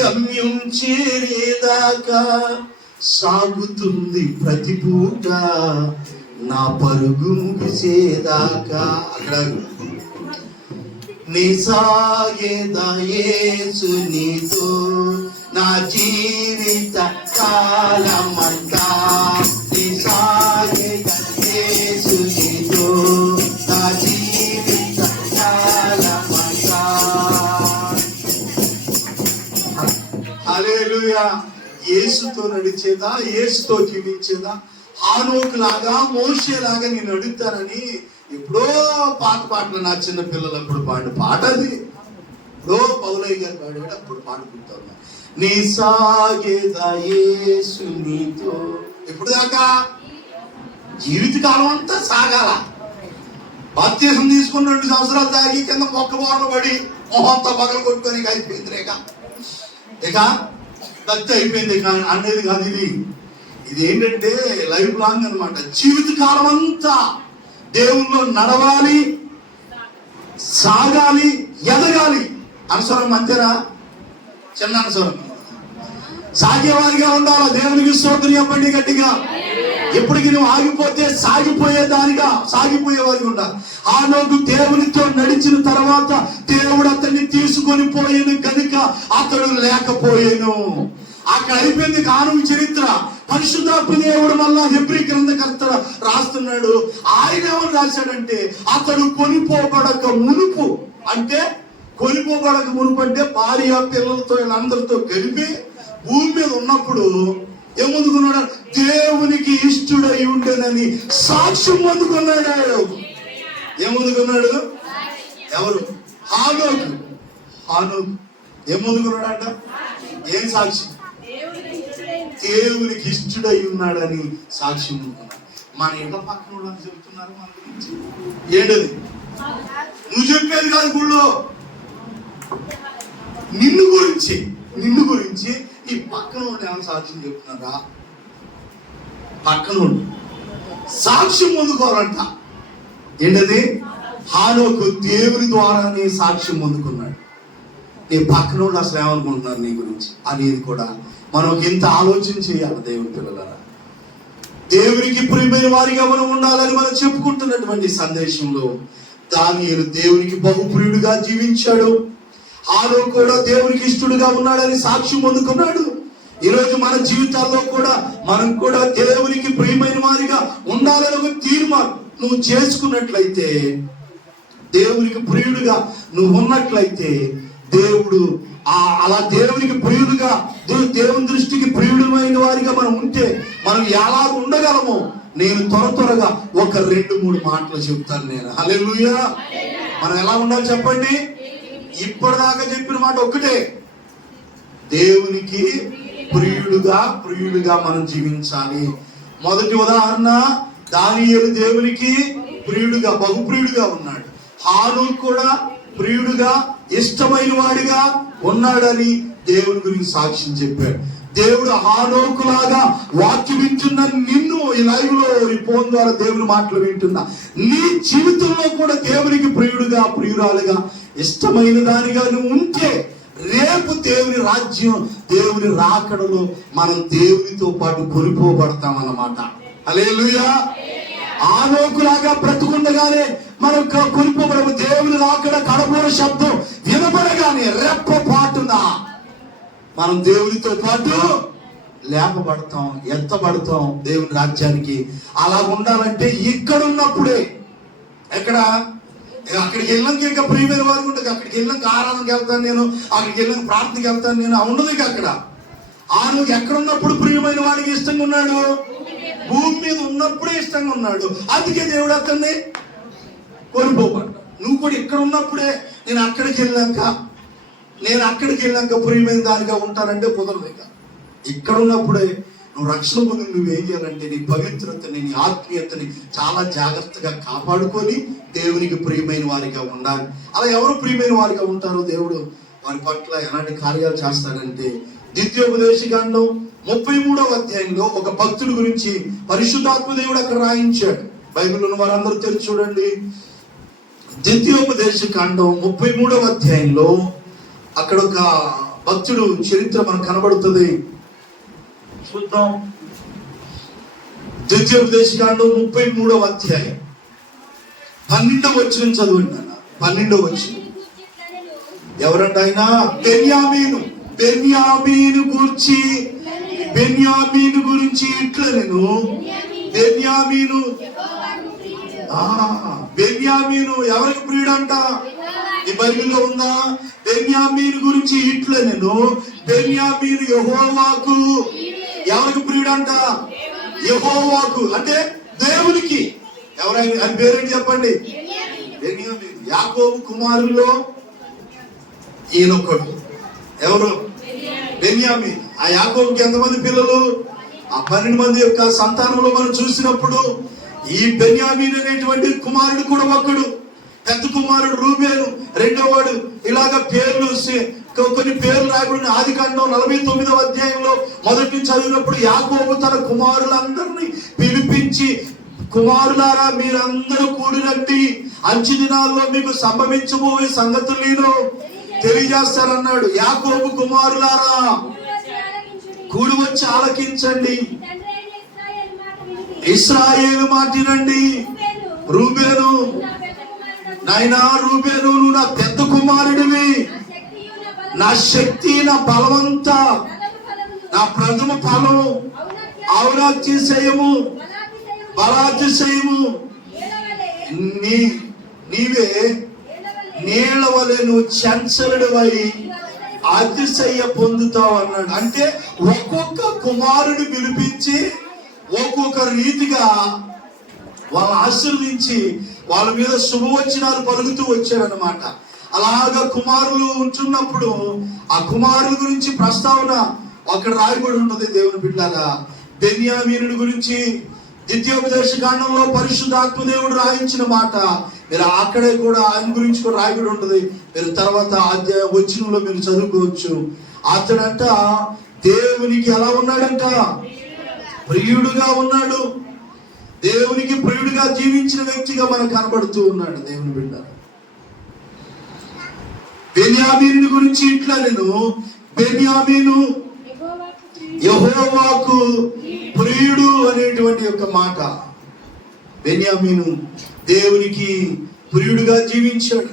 గమ్యం చేరేదాకా, సాగుతుంది ప్రతి పూట నా పరుగు ముగిసేదాకా. అక్కడ నీ సాగేదా యేసు నీతో నా జీవిత కాలమంతా, నీ సాగేదా యేసు నీతో నా జీవిత కాలమంతా. హల్లెలూయా. యేసుతో నడిచేదా, యేసుతో జీవించేదా? హానోకు లాగా, మోషే లాగా నేను అడుగుతానని ఎప్పుడో పాటలు నా చిన్న పిల్లలప్పుడు పాడిన పాట అది. ఎప్పుడో పౌలయ్య గారు పాడాడు, అప్పుడు పాడుకుంటాను. నీ సాగేదా యేసు నీతో. ఎప్పుడు దాకా? జీవితకాలం అంతా సాగాల. బాప్తిసం తీసుకుని 2 సంవత్సరాలు తాగి కింద మొక్క బోర్లు పడి మొహంతో పగలు కొట్టుకొని ఇక అయిపోయింది. ఇక భక్తి అయిపోయింది అనేది కాదు ఇది. ఇది ఏంటంటే లైఫ్ లాంగ్ అనమాట. జీవితకాలం అంతా దేవుల్లో నడవాలి, సాగాలి, ఎదగాలి. అనుసరం మధ్యరా చిన్న అనుసరం సాగేవారిగా ఉండాలా. దేవునికి స్తోత్రం చెప్పండి గట్టిగా. ఎప్పటికీ నువ్వు ఆగిపోతే సాగిపోయేవారిగా ఉండాలి. హనోకు దేవునితో నడిచిన తర్వాత దేవుడు అతన్ని తీసుకొని పోయేను కనుక అతడు లేకపోయేను. అక్కడ అయిపోయింది హనోకు చరిత్ర. పరిశుద్ధాత్మ దేవుడు మళ్ళా హెబ్రీ గ్రంథకర్త రాస్తున్నాడు. ఆయన ఏమని రాశాడంటే, అతడు కొనిపోబడక మునుపు, అంటే కొనిపోబడక మునుపు అంటే భార్య పిల్లలతో వీళ్ళందరితో కలిపి భూమి మీద ఉన్నప్పుడు ఏమందుకున్నాడు? దేవునికి ఇష్టడై ఉండేనని సాక్ష్యం అందుకున్నాడు. ఏమందుకున్నాడు? ఎవరు? హనోకు ఏమందుకున్నాడంట? ఏం సాక్ష్యం? దేవునికి ఇష్టడై ఉన్నాడని సాక్ష్యం అందుకున్నాడు. మన ఇంట్లో పక్కన వాళ్ళని చెబుతున్నారు మన గురించి. ఏంటది? నువ్వు చెప్పేది కాదు గుళ్ళో, నిన్ను గురించి ఈ పక్కన ఉండి ఏమైనా సాక్ష్యం చెప్తున్నారా? పక్కన ఉండి సాక్ష్యం పొందుకోవాలంట. ఏంటది? హనోకు దేవుని ద్వారానే సాక్ష్యం పొందుకున్నాడు. నీ పక్కన ఉండి అసలు ఏమనుకుంటున్నారు నీ గురించి అనేది కూడా మనం ఇంత ఆలోచన చేయాలి. దేవుని పిల్లలారా, దేవునికి ప్రియమైన వారిగా మనం ఉండాలని మనం చెప్పుకుంటున్నటువంటి సందేశంలో దానియేలు దేవునికి బహుప్రియుడిగా జీవించాడు. హనోకు కూడా దేవునికి ఇష్టడుగా ఉన్నాడని సాక్ష్యం పొందుకున్నాడు. ఈరోజు మన జీవితాల్లో కూడా మనం కూడా దేవునికి ప్రియమైన వారిగా ఉండాలని ఒక తీర్మానం నువ్వు చేసుకున్నట్లయితే, దేవునికి ప్రియుడిగా నువ్వు ఉన్నట్లయితే, దేవుడు అలా దేవునికి ప్రియుడుగా, దేవుని దృష్టికి ప్రియుడమైన వారిగా మనం ఉంటే మనం ఎలా ఉండగలమో నేను త్వరగా ఒక 2-3 మాటలు చెప్తాను నేను. హల్లెలూయా. మనం ఎలా ఉండాలి చెప్పండి? ఇప్పటిదాకా చెప్పిన మాట ఒక్కటే, దేవునికి ప్రియుడుగా మనం జీవించాలి. మొదటి ఉదాహరణ, దానియేలు దేవునికి ప్రియుడుగా బహుప్రియుడుగా ఉన్నాడు. హనోకు కూడా ప్రియుడుగా ఇష్టమైన వాడిగా ఉన్నాడని దేవుని గురించి సాక్ష్యం చెప్పాడు. దేవుడు హనోకులాగా వాక్యం వింటున్న నిన్ను ఈ లైవ్ లో ఈ ఫోన్ ద్వారా దేవుని మాటలు వింటున్నా నీ జీవితంలో కూడా దేవునికి ప్రియురాలుగా ఇష్టమైన దానిగా నువ్వు ఉంటే రేపు దేవుని రాజ్యం, దేవుని రాకడలో మనం దేవునితో పాటు కొనిపోబడతామన్నమాట. హల్లెలూయా. హనోకులాగా బ్రతుకుండగానే మనం కొనిపోబడము. దేవుని రాకడ కడపూర శబ్దం వినబడగానే రెప్పపాటున మనం దేవునితో పాటు లేపబడతాం, ఎత్తబడతాం దేవుని రాజ్యానికి. అలా ఉండాలంటే ఇక్కడ ఉన్నప్పుడే, అక్కడికి వెళ్ళాక ఇంకా ప్రియమైన వారు ఉంటుంది. అక్కడికి వెళ్ళాక ఆరాధనకి వెళ్తాను నేను, అక్కడికి వెళ్ళాక ప్రార్థనకి వెళ్తాను నేను, ఉండదు. అక్కడ హనోకు ఎక్కడ ఉన్నప్పుడు ప్రియమైన వాడికి ఇష్టంగా ఉన్నాడు? భూమి మీద ఉన్నప్పుడే ఇష్టంగా ఉన్నాడు. అందుకే దేవుడు అతన్ని కొనిపోబడ్డాడు. నువ్వు కూడా ఇక్కడ ఉన్నప్పుడే నేను అక్కడికి వెళ్ళాక ప్రియమైన దానిగా ఉంటానంటే కుదరదు. ఇక్కడ ఉన్నప్పుడే నువ్వు రక్షణ పొంది నువ్వేం చేయాలంటే నీ పవిత్రతని, నీ ఆత్మీయతని చాలా జాగ్రత్తగా కాపాడుకొని దేవునికి ప్రియమైన వారిగా ఉండాలి. అలా ఎవరు ప్రియమైన వారిగా ఉంటారో దేవుడు వారి పట్ల ఎలాంటి కార్యాలు చేస్తాడంటే, ద్వితీయోపదేశకాండం 33వ అధ్యాయంలో ఒక భక్తుడి గురించి పరిశుద్ధాత్మ దేవుడు అక్కడ రాయించాడు. బైబిల్ ఉన్న వారందరూ తెలిసి చూడండి. ద్వితీయోపదేశకాండం 33వ అధ్యాయంలో అక్కడ ఒక భక్తుడు చరిత్ర మనకు కనబడుతుంది. చూద్దాం. ద్వితీయోపదేశకాండం 33వ అధ్యాయం 12వ వచనం చదవండి. 12వ వచనం. ఎవరంట ఆయన? బెన్యామీను గురించి ఇట్లా నేను బెన్యామీను ఎవరికి ప్రియుడంట? ఈ బైబిల్లో ఉందా? బెన్యామీను గురించి ఇట్లా నేను బెన్యామీను యెహోవాకు ఎవరికి ప్రియుడంట? యెహోవాకు అంటే దేవునికి. ఎవరైనా అని పేరేంటి చెప్పండి? బెన్యామీను. యాకోబు కుమారుల్లో ఈయనొక్కడు. ఎవరు? బెన్యామీను. ఆ యాకోబుకి ఎంతమంది పిల్లలు? ఆ 12 మంది యొక్క సంతానంలో మనం చూసినప్పుడు ఈ బెన్యామీను అనేటువంటి కుమారుడు కూడా ఒక్కడు. పెద్ద కుమారుడు రూబేను, రెండో వాడు. ఇలాగా పేర్లు కొన్ని పేర్లు రాయబడిన ఆదికాండం 49వ అధ్యాయంలో మొదటి నుంచి చదివినప్పుడు యాకోబు తన కుమారులందరినీ పిలిపించి, కుమారులారా మీరందరూ కూడినట్టి అంచు దినాల్లో మీకు సంభవించబోయే సంగతులు నేను తెలియజేస్తారన్నాడు. యాకోబు కుమారులారా కూడి వచ్చి ఆలకించండి. నీ తండ్రి అయిన ఇశ్రాయేలు మాట వినుడి. ఇశ్రాయేలు మాటినండి. రూబేను, నా పెద్ద కుమారుడవు. నాయనా రూబేను, నువ్వు నా పెద్ద కుమారుడివి. నా శక్తియు నా నా శక్తి, నా బలము, బలమంతా, ప్రథమ ఫలమును, నా ప్రథమ ఫలం, ఔన్నత్యము, బలాతిశయము నీవే. నీళ్ల వలె నువ్వు చంచలుడివై అతిశయ పొందుతావు అన్నాడు. అంటే ఒక్కొక్క కుమారుడు పిలిపించి ఒక్కొక్క రీతిగా వాళ్ళని ఆశీర్వదించి వాళ్ళ మీద శుభవచనాలు పలుకుతూ వచ్చారన్నమాట. అలాగా కుమారులు ఉంటున్నప్పుడు ఆ కుమారుల గురించి ప్రస్తావన అక్కడ రాయబడి ఉన్నది. దేవుని బిడ్డలారా, బెన్యామీనుడి గురించి ద్వితీయోపదేశ కాండంలో పరిశుద్ధాత్మ దేవుడు రాయించిన మాట మీరు అక్కడే కూడా ఆయన గురించి కూడా రాయబడి ఉంటుంది. మీరు తర్వాత అధ్యాయ వచనంలో మీరు చదువుకోవచ్చు. అతడంట దేవునికి ఎలా ఉన్నాడంట? ప్రియుడుగా ఉన్నాడు. దేవునికి ప్రియుడిగా జీవించిన వ్యక్తిగా మనకు కనబడుతూ ఉన్నాడు. దేవుని బిడ్డ బెన్యామీను గురించి ఇట్లా, నేను బెన్యామీను యెహోవాకు ప్రియుడు అనేటువంటి ఒక మాట. బెన్యామీను దేవునికి ప్రియుడుగా జీవించాడు.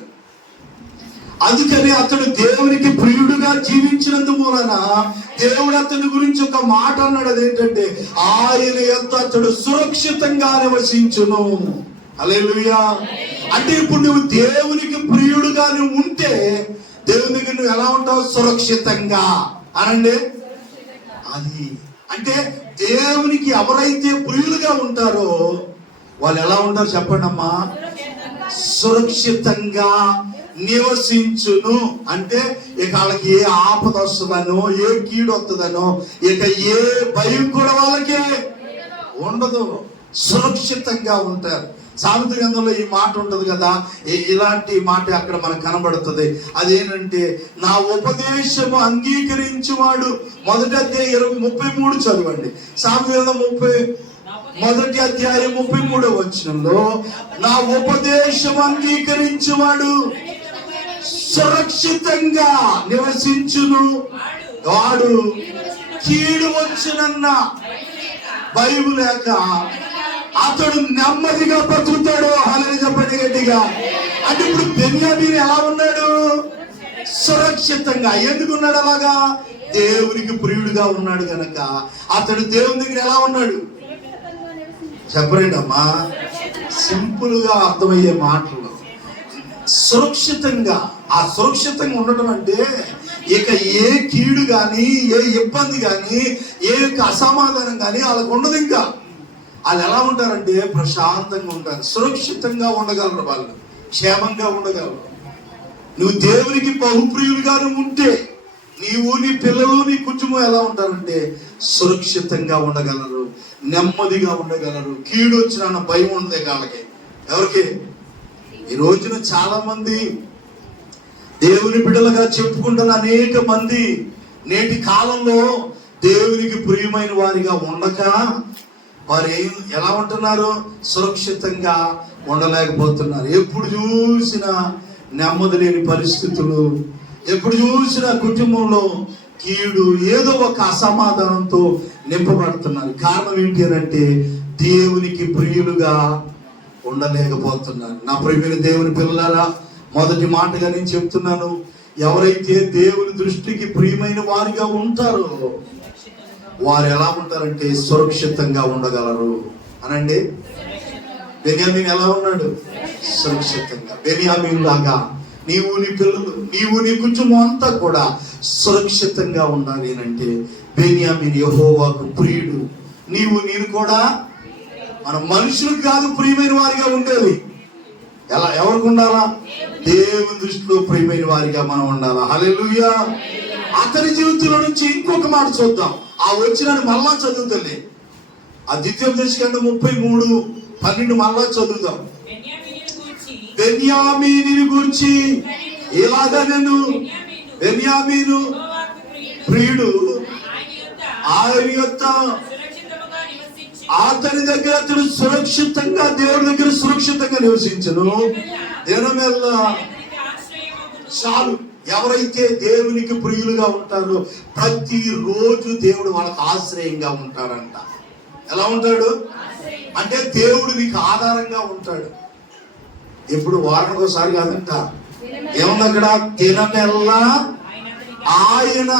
అందుకని అతడు దేవునికి ప్రియుడుగా జీవించినందు మూలన దేవుడు అతని గురించి ఒక మాట అన్నాడు. అదేంటంటే ఆయన యొద్ద అతడు సురక్షితంగా నివసించును. హల్లెలూయా. అంటే ఇప్పుడు నువ్వు దేవునికి ప్రియుడుగా నువ్వు ఉంటే దేవుని దగ్గర నువ్వు ఎలా ఉంటావు? సురక్షితంగా అనండి. అది అంటే దేవునికి ఎవరైతే ప్రియులుగా ఉంటారో వాళ్ళు ఎలా ఉంటారు చెప్పండి అమ్మా? సురక్షితంగా నివసించును. అంటే ఇక వాళ్ళకి ఏ ఆపద వస్తుందనో, ఏ కీడు వస్తుందనో, ఇక ఏ భయం కూడా వాళ్ళకి ఉండదు. సురక్షితంగా ఉంటారు. సామెత గ్రంథంలో ఈ మాట ఉంటుంది కదా, ఇలాంటి మాట అక్కడ మనకు కనబడుతుంది. అదేంటంటే నా ఉపదేశము అంగీకరించువాడు. మొదటి అధ్యాయం 33 చదవండి. సామెత గ్రంథం 1 అధ్యాయం 33వ వచనంలో నా ఉపదేశం అంగీకరించువాడు సురక్షితంగా నివసించును, వాడు కీడు వచ్చునన్న భయం లేక అతడు నెమ్మదిగా బతుకుతాడు. అలాగే చెప్పండి గట్టిగా. అంటే ఇప్పుడు బెన్యామీను ఎలా ఉన్నాడు? సురక్షితంగా. ఎందుకున్నాడు అలాగా? దేవునికి ప్రియుడిగా ఉన్నాడు గనక అతడు దేవుని దగ్గర ఎలా ఉన్నాడు చెప్పండి అమ్మా? సింపుల్ గా అర్థమయ్యే మాటలు. సురక్షితంగా. ఆ సురక్షితంగా ఉండటం అంటే ఇక ఏ కీడు గాని, ఏ ఇబ్బంది గాని, ఏ అసమాధానం గాని వాళ్ళకు ఉండదు. ఇంకా వాళ్ళు ఎలా ఉంటారంటే ప్రశాంతంగా ఉంటారు, సురక్షితంగా ఉండగలరు, వాళ్ళు క్షేమంగా ఉండగలరు. నువ్వు దేవునికి బహుప్రియులుగా ఉంటే నీవు, నీ పిల్లలు, నీ కుటుంబం ఎలా ఉంటారంటే సురక్షితంగా ఉండగలరు, నెమ్మదిగా ఉండగలరు. కీడు వచ్చిన భయం ఉండదు వాళ్ళకి. ఎవరికి? ఈ రోజున చాలా మంది దేవుని బిడ్డలుగా చెప్పుకుంటున్న అనేక మంది నేటి కాలంలో దేవునికి ప్రియమైన వారిగా ఉండక వారు ఎలా ఉంటున్నారు? సురక్షితంగా ఉండలేకపోతున్నారు. ఎప్పుడు చూసినా నెమ్మది లేని పరిస్థితులు, ఎప్పుడు చూసినా కుటుంబంలో కీడు, ఏదో ఒక అసమాధానంతో నింపబడుతున్నారు. కారణం ఏంటి అంటే దేవునికి ప్రియులుగా ఉండలేకపోతున్నారు. నా ప్రియమైన దేవుని పిల్లలారా, మొదటి మాటగా నేను చెప్తున్నాను, ఎవరైతే దేవుని దృష్టికి ప్రియమైన వారిగా ఉంటారో వారు ఎలా ఉంటారంటే సురక్షితంగా ఉండగలరు. అనండి. బెన్యామీను ఎలా ఉన్నాడు? సురక్షితంగా. బెన్యామీను లాగా నీవు, నీ పిల్లలు, నీవు, నీ కుటుంబం అంతా కూడా సురక్షితంగా ఉండాలి అంటే బెన్యామీను యెహోవాకు ప్రియుడు. నీవు, నేను కూడా మన మనుషులకు కాదు ప్రియమైన వారిగా ఉండేది. ఎలా? ఎవరికి ఉండాలా? దేవుని దృష్టిలో ప్రియమైన వారిగా మనం ఉండాలా. హల్లెలూయా. అతని జీవితంలో నుంచి ఇంకొక మాట చూద్దాం. ఆ వచ్చినాన్ని మళ్ళా చదువుతుంది. ఆ ద్వితీయోపదేశ కాండం 33:12 మళ్ళా చదువుతాం. బెన్యామీను గురించి ఇలాగా, నేను బెన్యామీను ప్రియుడు, ఆయన యొక్క అతని దగ్గర అతడు సురక్షితంగా, దేవుడి దగ్గర సురక్షితంగా నివసించను. దినమెల్లా చాలు. ఎవరైతే దేవునికి ప్రియులుగా ఉంటారో ప్రతిరోజు దేవుడు వాళ్ళకి ఆశ్రయంగా ఉంటాడంట. ఎలా ఉంటాడు అంటే దేవుడు నీకు ఆధారంగా ఉంటాడు. ఎప్పుడు వారానికి ఒకసారి కాదంట. ఏమన్నా అక్కడ దినమెల్లా ఆయన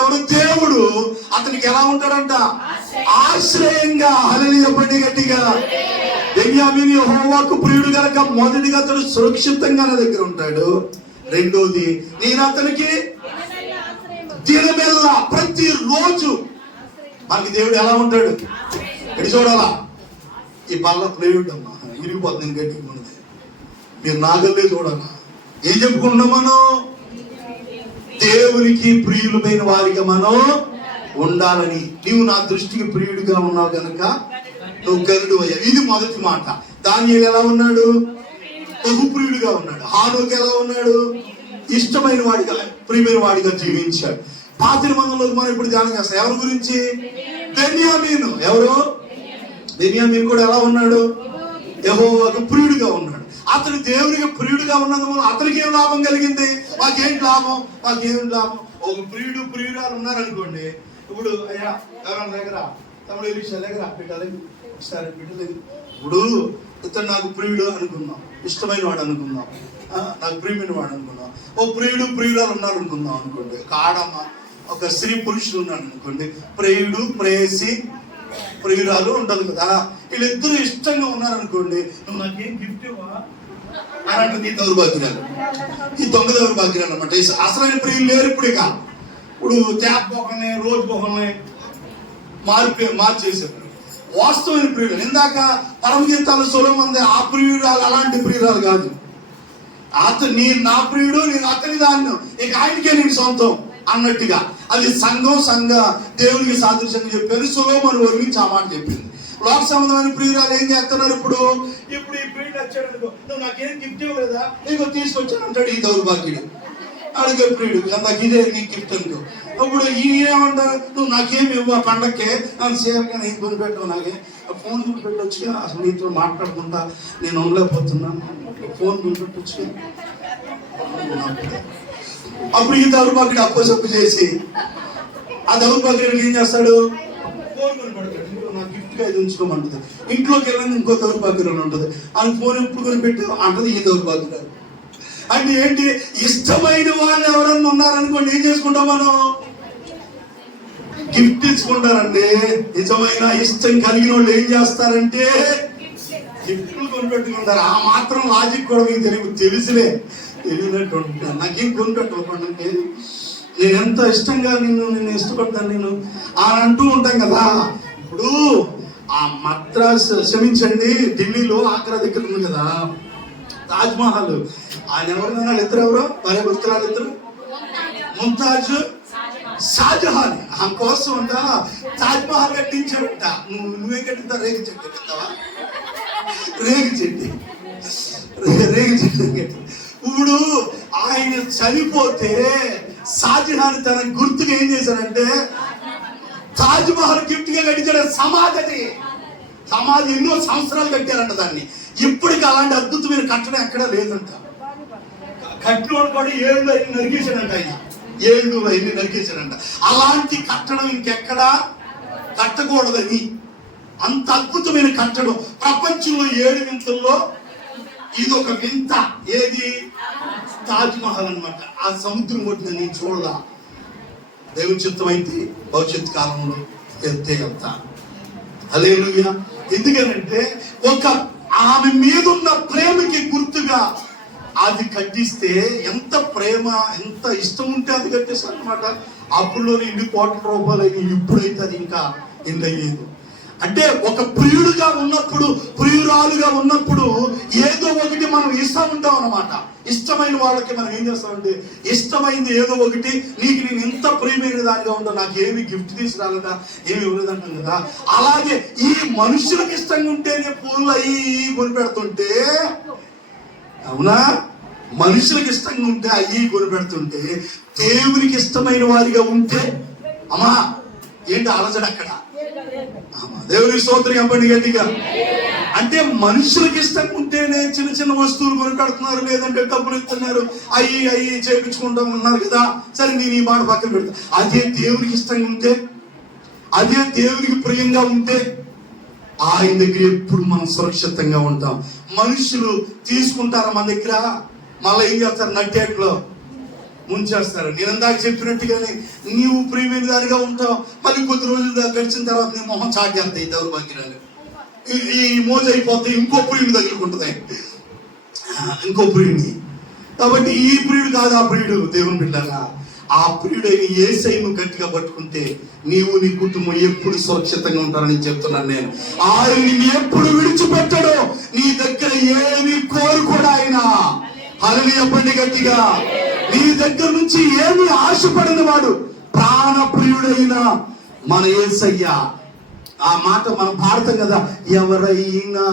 ఎవరు దేవుడు అతనికి ఎలా ఉంటాడంట ఆశ్రయంగా. హల్లెలూయా చెప్పండి గట్టిగా. బెన్యామీను యెహోవాకు ప్రియుడు గనక మొదటిగా అతడు సురక్షితంగా నా దగ్గర ఉంటాడు. రెండోది నేను అతనికి దినమెల్లా ప్రతిరోజు మనకి దేవుడు ఎలా ఉంటాడు ఎడి చూడాలా. ఈ బల్ల ప్రియుడు అమ్మా ఇరిగిపోతుంది గట్టిగా ఉన్నది. మీరు నాగల్లే చూడాలా. ఏం చెప్పుకుంటున్నాం మనం? దేవునికి ప్రియులమైన వారిగా మనం ఉండాలని. నీవు నా దృష్టికి ప్రియుడిగా ఉన్నావు గనక నువ్వు గరుడు అయ్యావు. ఇది మొదటి మాట. దానియేలు ఎలా ఉన్నాడు? బహుప్రియుడిగా ఉన్నాడు. హానోకు ఎలా ఉన్నాడు? ఇష్టమైన వాడిగా ప్రియమైన వాడిగా జీవించాడు. పాత నిబంధనలోకి మనం ఇప్పుడు ధ్యానం చేస్తాం. ఎవరి గురించి? బెన్యామీను. ఎవరు? బెన్యామీను కూడా ఎలా ఉన్నాడు? యెహోవాకు ప్రియుడిగా ఉన్నాడు. అతను దేవునికి ప్రియుడిగా ఉన్నందువల్ల అతనికి ఏం లాభం కలిగింది? మాకేంటి లాభం? ఒక ప్రియురాలు ఉన్నారనుకోండి. ఇప్పుడు అయ్యా ఎవరన్నా దగ్గర తమ్ముడు ఎలిషా దగ్గర పెట్టలేదు. ఇప్పుడు ఇతను నాకు ప్రియుడు అనుకుందాం, ఇష్టమైన వాడు అనుకుందాం, నాకు ప్రియమైన వాడు అనుకుందాం. ఓ ప్రియురాలు ఉన్నారు అనుకుందాం అనుకోండి. ఒక ఆడమ్మ, ఒక స్త్రీ పురుషులు ఉన్నాడు అనుకోండి. ప్రియుడు ప్రేయసి ప్రియురాలు ఉండాలి కదా. వీళ్ళిద్దరూ ఇష్టంగా ఉన్నారనుకోండి. నువ్వు నాకేం గిఫ్ట్ ఇవ్వా అని అంటే ఈ దౌర్భాగ్యాలు, ఈ దొంగ దౌర్భాగ్యాలు అనమాట. అసలైన ప్రియులు లేరు ఇప్పుడు. ఇక ఇప్పుడు ట్యాప్ పోకనే రోజు పోకనే మార్చేసారు వాస్తవమైన ప్రియుడు. ఇందాక పరమగీతాలు సొలొమోను ఆ ప్రియురాలు అలాంటి ప్రియురాలు కాదు. అతను నా ప్రియుడు, నేను అతని దాన్ని, ఇక ఆయనకే నేను సొంతం అన్నట్టుగా. అది సంఘ దేవునికి సాదృశ్యంగా చెప్పారు. సొలొమోను వర్ణించి ఆ మాట చెప్పింది. లోక సంబంధమైన ప్రియురాలు ఏం చేస్తున్నారు? ఇప్పుడు ఈ ప్రియుడు వచ్చాడు అనుకో, నువ్వు నాకేం గిఫ్ట్ ఇవ్వలేదా, నీకు తీసుకొచ్చాను అంటాడు ఈ దౌర్భాగ్యుడు. అడిగే ప్రియుడు నాకు ఇదే నీకు గిఫ్ట్ అనుకో. అప్పుడు ఏమంటారు? నువ్వు నాకేమి ఇవ్వ పండక్కే, నన్ను సేవగా నేను కొనిపెట్టావు, నాకే ఫోన్ కొనిపెట్టొచ్చుగా. అసలు నీతో మాట్లాడకుండా నేను ఉండలేకపోతున్నాను, ఫోన్ కొనిపెట్టొచ్చుగా. అప్పుడు ఈ దౌర్భాగ్యుడు అప్పసప్పు చేసి ఆ దౌర్భాగ్యుడికి ఏం చేస్తాడు? ఫోన్ కొనిపెడతాడు. నా గిఫ్ట్గా ఇది ఉంచుకోమంటుంది. ఇంట్లోకి వెళ్ళని ఇంకో దౌర్భాగ్యురాలు ఉంటుంది. అది ఫోన్ ఎప్పుడు కొనిపెట్టి అంటది ఈ దౌర్భాగ్యురాలు. అంటే ఏంటి? ఇష్టమైన వాళ్ళు ఎవరన్నా ఉన్నారనుకోండి, ఏం చేసుకుంటాం మనం? గిఫ్ట్ ఇచ్చుకుంటారండి. నిజమైన ఇష్టం కలిగిన వాళ్ళు ఏం చేస్తారంటే గిఫ్ట్లు కొనిపెట్టుకుంటారు. ఆ మాత్రం లాజిక్ కూడా మీకు తెలియనట్టు ఉంటాను. నాకేం కొనిపెట్టుకోండి, నేను ఎంత ఇష్టంగా నిన్ను ఇష్టపడతాను నేను అని అంటూ ఉంటాం కదా. ఇప్పుడు ఆ మద్రాస్ క్షమించండి ఢిల్లీలో ఆగ్రా దగ్గర ఉంది కదా తాజ్ మహల్. ఆయన ఎవరినన్నా ఎవరో భార్య భర్తలు ఇద్దరు, ముంతాజ్ షాజహాన్. ఆ కోసం అంట తాజ్ మహల్ కట్టించాడంట. నువ్వేం కట్టిందా? రేగి చెట్టు కట్టిస్తావా? రేగి చెట్టు ఇప్పుడు ఆయన చనిపోతే షాజహాన్ తన గుర్తుగా ఏం చేశాడంటే తాజ్ మహల్ గిఫ్ట్ గా కట్టించాడు. సమాధి ఎన్నో సంవత్సరాలు కట్టారంట దాన్ని. ఇప్పటికి అలాంటి అద్భుతమైన కట్టడం ఎక్కడా లేదంట. కట్టడం కూడా 7 5 నరికేశాడంట ఆయన. 7 5 నరికేశాడంట. అలాంటి కట్టడం ఇంకెక్కడా కట్టకూడదని, అంత అద్భుతమైన కట్టడం. ప్రపంచంలో 7 వింతల్లో ఇది ఒక వింత. ఏది? తాజ్ మహల్ అన్నమాట. ఆ సముద్రం ఒడ్డున నేను చూడలా. దేవుని చిత్తం అయితే భవిష్యత్ కాలంలో వెళ్తా. హల్లెలూయా. ఎందుకనంటే ఒక ఆమె మీద ఉన్న ప్రేమకి గుర్తుగా అది కట్టిస్తే ఎంత ప్రేమ, ఎంత ఇష్టం ఉంటే అది కట్టేస్తారు అనమాట. అప్పుడులోనే ఇన్ని కోట్ల రూపాయలు అయ్యి, ఇప్పుడైతే అది ఇంకా ఎన్ని అయ్యేది. అంటే ఒక ప్రియుడుగా ఉన్నప్పుడు, ప్రియురాలుగా ఉన్నప్పుడు ఏదో ఒకటి మనం ఇష్టం ఉంటాం అన్నమాట. ఇష్టమైన వాళ్ళకి మనం ఏం చేస్తామంటే ఇష్టమైంది ఏదో ఒకటి. నీకు నేను ఎంత ప్రియమైన దానిగా ఉంటా, నాకు ఏమి గిఫ్ట్ తీసుకురాలేదా, ఏమి ఇవ్వలేదంటాం కదా. అలాగే ఈ మనుషులకు ఇష్టంగా ఉంటేనే పూలు అయ్యి కొనిపెడుతుంటే, అవునా? మనుషులకు ఇష్టంగా ఉంటే అయ్యి కొనిపెడుతుంటే, దేవునికి ఇష్టమైన వారిగా ఉంటే అమ్మా ఏంటి అలజడ అక్కడ? దేవుని స్తోత్రం చెప్పండి గట్టిగా. అంటే మనుషులకు ఇష్టం ఉంటేనే చిన్న చిన్న వస్తువులు కొనిపెడుతున్నారు, లేదంటే డబ్బులు ఇస్తున్నారు, అయ్యి చేయించుకుంటా ఉన్నారు కదా. సరే నేను ఈ మాట పక్కన పెడతా. అదే దేవునికి ఇష్టంగా ఉంటే, అదే దేవునికి ప్రియంగా ఉంటే ఆయన దగ్గర ఎప్పుడు మనం సురక్షితంగా ఉంటాం. మనుషులు తీసుకుంటారా మన దగ్గర, మళ్ళీ ఏం చేస్తారు, నట్టేట్లో ముంచేస్తారు. నేను ఇందాక చెప్పినట్టుగానే నీవు ప్రియమైన దానిగా ఉంటావు, మళ్ళీ కొద్ది రోజులు గడిచిన తర్వాత నీ మొహం చాటేస్తాయి దౌర్భాగ్యాలు, ఈ మోజు అయిపోతాయి, ఇంకో ప్రియుడు తగులుకుంటుంది, ఇంకో ప్రియుడిని. కాబట్టి ఈ ప్రియుడు కాదు ఆ ప్రియుడు, దేవుని బిడ్డగా ఆ ప్రియుడైన యేసయ్యను గట్టిగా పట్టుకుంటే నీవు నీ కుటుంబం ఎప్పుడు సురక్షితంగా ఉంటారని చెప్తున్నాను నేను. ఆయన నిన్ను ఎప్పుడు విడిచిపెట్టడో, నీ దగ్గర ఏమి కోరుకోడు ఆయన. హల్లెలూయా చెప్పండి గట్టిగా. నీ దగ్గర నుంచి ఏమి ఆశపడని వాడు ప్రాణ ప్రియుడైన మన యేసయ్య. ఆ మాట మనం పాడతాం కదా, ఎవరైనా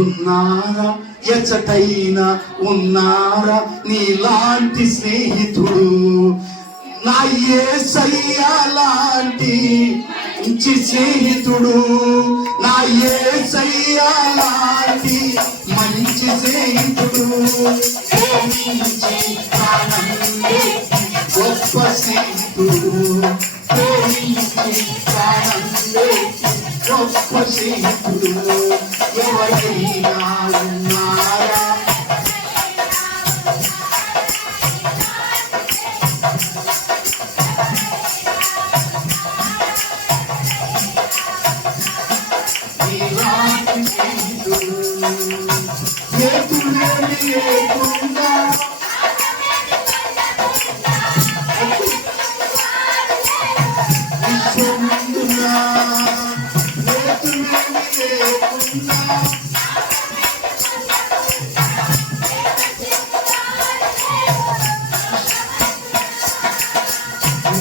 ఉన్నారా, ఎచ్చటైనా ఉన్నారా నీలాంటి స్నేహితుడు, నా యేసయ్య లాంటి మంచి స్నేహితుడు, నా యేసయ్య లాంటి మంచి స్నేహితుడు, ప్రేమించి ప్రాణం పెట్టి గొప్ప స్నేహితుడు, ప్రేమించి ప్రాణం పెట్టి గొప్ప స్నేహితుడు, ఎవరైనా ఉన్నారా.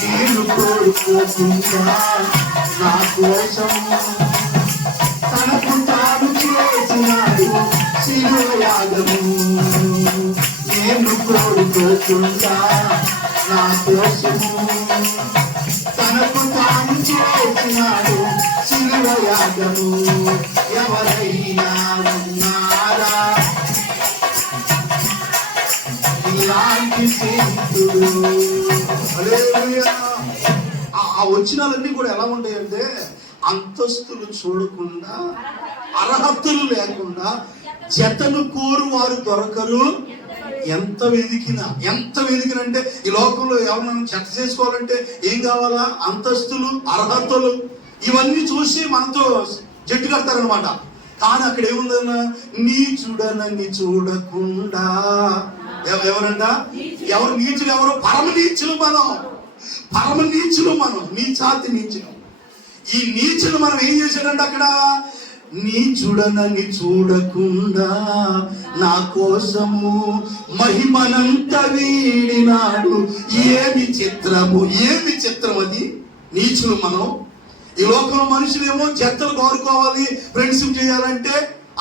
నేను కోరుకోకుండా నా కోసం తనకు తాను చేసినాడు శివయాగము. నేను కోరుకోకుండా నా కోసము తనకు తాను చేసినాడు శివయాగము, ఎవరైనా ఉన్నారా ఇలాంటి స్నేహితుడు. హల్లెలూయా. ఆ వచనాలన్నీ కూడా ఎలా ఉంటాయంటే, అంతస్తులు చూడకుండా, అర్హతలు లేకుండా జతను కోరు వారు దొరకరు, ఎంత వెతికినా అంటే ఈ లోకంలో ఎవరైనా జత చేసుకోవాలంటే ఏం కావాలా, అంతస్తులు, అర్హతలు, ఇవన్నీ చూసి మనతో జట్టు కడతారనమాట. కానీ అక్కడ ఏముందన్నా, నీచుడనని చూడకుండా. ఎవరంట, ఎవరు నీచులు, ఎవరు పరమ నీచులు, మనం నీచాతి నీచులు. ఈ నీచులు మనం ఏం చేశాడంటే, అక్కడ నీచుడనని చూడకుండా నా కోసము మహిమనంత వీడినాడు. ఏమి చిత్రం అది. నీచులు మనం. ఈ లోకంలో మనుషులేమో చెత్తలు కోరుకోవాలి, ఫ్రెండ్షిప్ చేయాలంటే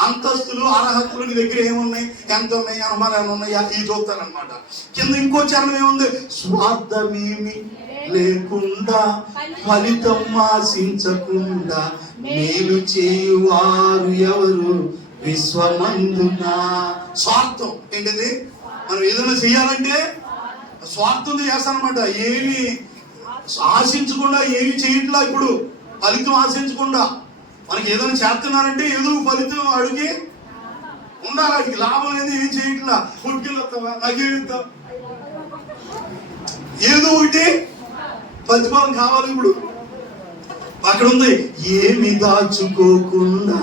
అంతస్తులు, అర్హతలు నీ దగ్గర ఏమున్నాయి, ఎంత ఉన్నాయి, అనుమానాలు ఉన్నాయి, ఇవి చూస్తారనమాట. కింద ఇంకో చరణం ఏముంది, స్వార్థమేమి లేకుండా ఫలితం ఆశించకుండా మేలు చేయువారు ఎవరు విశ్వమందున. స్వార్థం ఏంటిది, మనం ఏదైనా చెయ్యాలంటే స్వార్థంతో చేస్తానమాట. ఏమి ఆశించకుండా, ఏమి చేయట్లా, ఇప్పుడు ఫలితం ఆశించకుండా. మనకి ఏదైనా చేస్తున్నారంటే ఏదో ఫలితం అడిగి ఉండాలి, అడిగి లాభం అనేది ఏం చేయట్లా. పుట్టుకెళ్ళొస్తావా, నాకేమిద్దాం, ఏదో ఒకటి ప్రతిఫలం కావాలి. ఇప్పుడు అక్కడ ఉంది, ఏమి దాచుకోకుండా.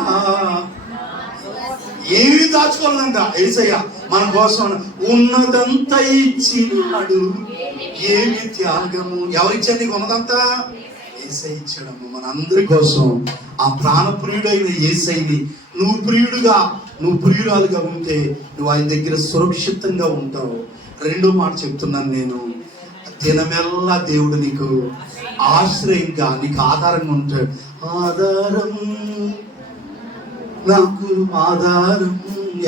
ఏమి దాచుకోవాలంట యేసయ్య మన కోసం ఉన్నదంతా ఇచ్చినాడు. ఏమి త్యాగము. ఎవరిచ్చారు నీకు ఉన్నదంతా? యేసయ్య ఇచ్చాడమ్మ మన అందరి కోసం. ఆ ప్రాణప్రియుడైన యేసయ్యని నువ్వు ప్రియురాలుగా ఉంటే నువ్వు ఆయన దగ్గర సురక్షితంగా ఉంటావు. రెండో మాట చెప్తున్నాను నేను, దినమెల్లా దేవుడు నీకు ఆశ్రయంగా, నీకు ఆధారంగా ఉంటాడు. ఆధారం నాకు ఆధారం.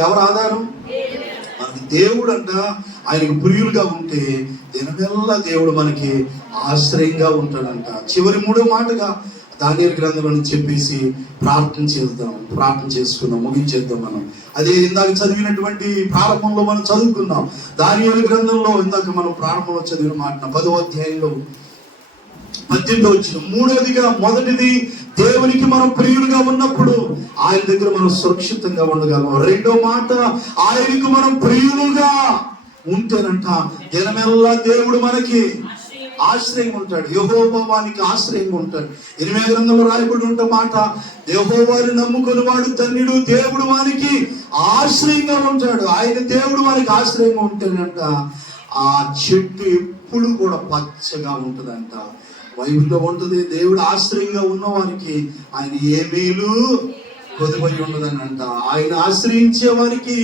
ఎవరు ఆధారం? మన అది దేవుడు అంట ఆయనకు ప్రియులుగా ఉంటే దినమెల్లా దేవుడు మనకి ఆశ్రయంగా ఉంటాడంట. చివరి మూడో మాటగా దానియేలు గ్రంథంలో చెప్పేసి ప్రార్థన చేసుకుందాం, ముగించేద్దాం. మనం అదే ఇందాక చదివినటువంటి ప్రారంభంలో మనం చదువుకున్నాం. దానియేలు గ్రంథంలో ఇందాక మనం ప్రారంభంలో చదివిన మాట 10వ అధ్యాయంలో 18వ వచనం. మూడోదిగా, మొదటిది దేవునికి మనం ప్రియులుగా ఉన్నప్పుడు ఆయన దగ్గర మనం సురక్షితంగా ఉండగలం. రెండో మాట, ఆయనకు మనం ప్రియులుగా ఉంటేనంట దినమెల్లా దేవుడు మనకి ఆశ్రయంగా ఉంటాడు. యెహోవా వానికి ఆశ్రయంగా ఉంటాడు. 8వ గ్రంథంలో రాయబడి ఉంటే మాట, యెహోవాని నమ్ముకుని వాడు ధన్యుడు, దేవుడు వానికి ఆశ్రయంగా ఉంటాడు. ఆయన దేవుడు వానికి ఆశ్రయంగా ఉంటేనంట ఆ చెట్టు ఎప్పుడు కూడా పచ్చగా ఉంటుందంట. బైబిల్లో ఉంటుంది, దేవుడు ఆశ్రయంగా ఉన్న వారికి ఆయన ఏ మేలు కొదువై ఉండదని అంట. ఆయన ఆశ్రయించే వారికి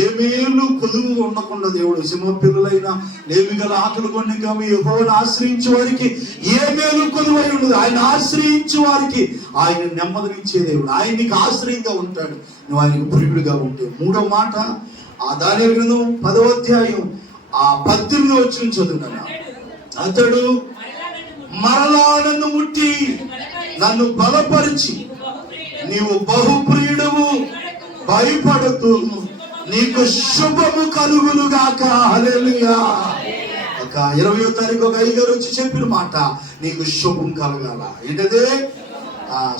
ఏ మేలు కొదువు ఉండకుండా దేవుడు, సింహ పిల్లలైన లేమి గల ఆకలి కొన్ని కమి యెహోవాను ఆశ్రయించే వారికి ఏ మేలు కొదువై ఉండదు. ఆయన ఆశ్రయించే వారికి ఆయన నెమ్మదినిచ్చే దేవుడు. ఆయన నీకు ఆశ్రయంగా ఉంటాడు నువ్వు ఆయనకు ప్రియుడిగా ఉంటే. మూడో మాట, ఆ దానియేలు గ్రంథం 10వ అధ్యాయం 18వ వచనం చదువుతాను. అతడు మరలా నన్ను ముట్టి నన్ను బలపరిచి, నీవు బహుప్రియుడవు, భయపడద్దు, నీకు శుభము కలుగునుగాక. హల్లెలూయా. ఒక 20వ తారీఖు ఒక అయ్యగారు వచ్చి చెప్పిన మాట, నీకు శుభం కలగాల. ఏంటదే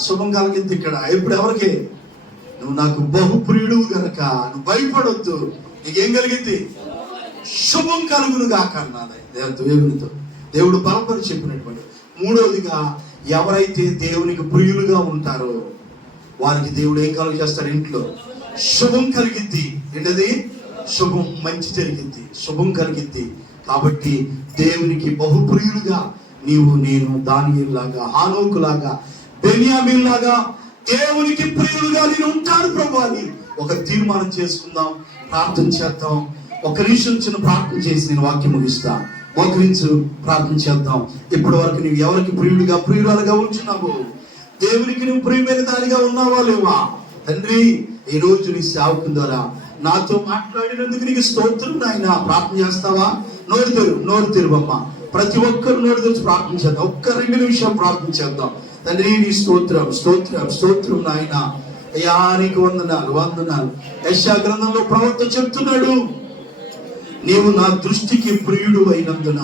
శుభం కలిగింది ఇక్కడ. ఇప్పుడు ఎవరికి? నువ్వు నాకు బహుప్రియుడు గనక నువ్వు భయపడొద్దు, నీకేం కలిగింది? శుభం కలుగునుగాక అన్నది దేవునితో. దేవుడు బలపరి చెప్పినటువంటి. మూడవదిగా, ఎవరైతే దేవునికి ప్రియులుగా ఉంటారో వారికి దేవుడు ఏం కలుగు చేస్తాడు? ఇంట్లో శుభం కలిగిద్ది. ఏంటది? శుభం, మంచి జరిగిద్ది, శుభం కలిగిద్ది. కాబట్టి దేవునికి బహుప్రియులుగా నీవు, నేను దానియేలులాగా, హానోకులాగా, బెన్యామీనులాగా దేవునికి ప్రియులుగా నేను ఉంటాను ప్రభు అని ఒక తీర్మానం చేసుకుందాం. ప్రార్థన చేద్దాం. ఒక నిమిషం చిన్న ప్రార్థన చేసి నేను వాక్యం ముగిస్తా. మోకరించు, ప్రార్థన చేద్దాం. ఇప్పటి వరకు నువ్వు ఎవరికి ప్రియుడిగా, ప్రియురాలుగా ఉంటున్నావు? దేవునికి నువ్వు ప్రియమైన దానిగా ఉన్నావా లేవా? తండ్రి, ఈ రోజు నీ సేవకుని ద్వారా నాతో మాట్లాడినందుకు నీకు స్తోత్రం నాయన. ప్రార్థన చేస్తావా? నోరు తెరువమ్మా. ప్రతి ఒక్కరు నోరు తెరిచి ప్రార్థన చేద్దాం. ఒక్క 2 నిమిషాలు ప్రార్థన చేద్దాం. తండ్రి, నీ స్తోత్రం స్తోత్రం స్తోత్రం నాయన. అయ్యా, నీకు వందనాలు. యెషయా గ్రంథంలో ప్రవక్త చెప్తున్నాడు, నీవు నా దృష్టికి ప్రియుడు అయినందున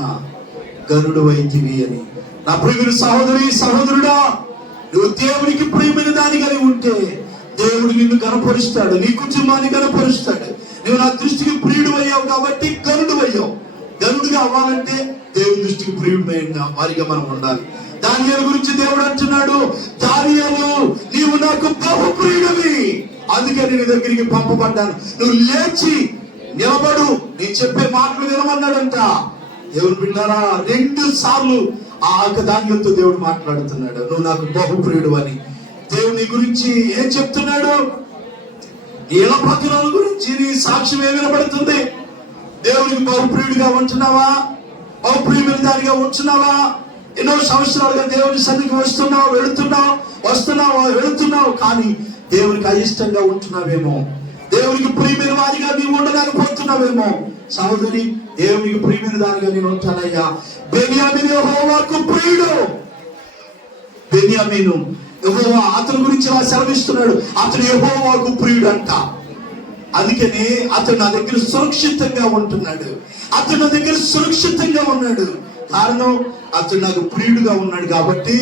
గరుడు అయితివి అని. నా ప్రియుడు సహోదరి సహోదరుడా, నువ్వు దేవునికి ప్రియమైన దానిగా ఉంటే దేవుడు నిన్ను కనపరుస్తాడు, నీ కుటుంబాన్ని కనపరుస్తాడు. నువ్వు నా దృష్టికి ప్రియుడు అయ్యావు కాబట్టి గరుడు అయ్యావు. గరుడుగా అవ్వాలంటే దేవుని దృష్టికి ప్రియుడైన వారిగా మనం ఉండాలి. దానియేలు గురించి దేవుడు అంటున్నాడు, దానియేలు, నీవు నాకు బహు ప్రియుడివి, అందుకే నీ దగ్గరికి పంపబడ్డాను. నువ్వు లేచి నిలబడు, నేను చెప్పే మాటలు వినమన్నాడంట. దేవుడు బిడ్డారా, 2 సార్లు ఆ దానియేలుతో దేవుడు మాట్లాడుతున్నాడు, నువ్వు నాకు బహుప్రియుడు అని. దేవుని గురించి ఏం చెప్తున్నాడు? నీల పత్రాల గురించి నీ సాక్ష్యం ఏ వినబడుతుంది? దేవునికి బహుప్రియుడిగా ఉంటున్నావా? బహుప్రియుడి దానిగా ఉంటున్నావా? ఎన్నో సంవత్సరాలుగా దేవుని సన్నిధికి వెళుతున్నావు కానీ దేవునికి అయిష్టంగా ఉంటున్నావేమో, దేవునికి ప్రియమైన వారిగా నీవు ఉండలేకపోతున్నావేమో. సహోదరి, దేవునికి ప్రియమైన దానిగా నేను ఉంటానయ్యా. బెన్యామీను యెహోవాకు ప్రియుడు. బెన్యామీను యెహోవా అతని గురించి ఇలా సెలవిస్తున్నాడు, అతడు యెహోవాకు ప్రియుడు అంట. అందుకని అతడు నా దగ్గర సురక్షితంగా ఉంటున్నాడు. అతడు నా దగ్గర సురక్షితంగా ఉన్నాడు. కారణం, అతడు నాకు ప్రియుడుగా ఉన్నాడు కాబట్టి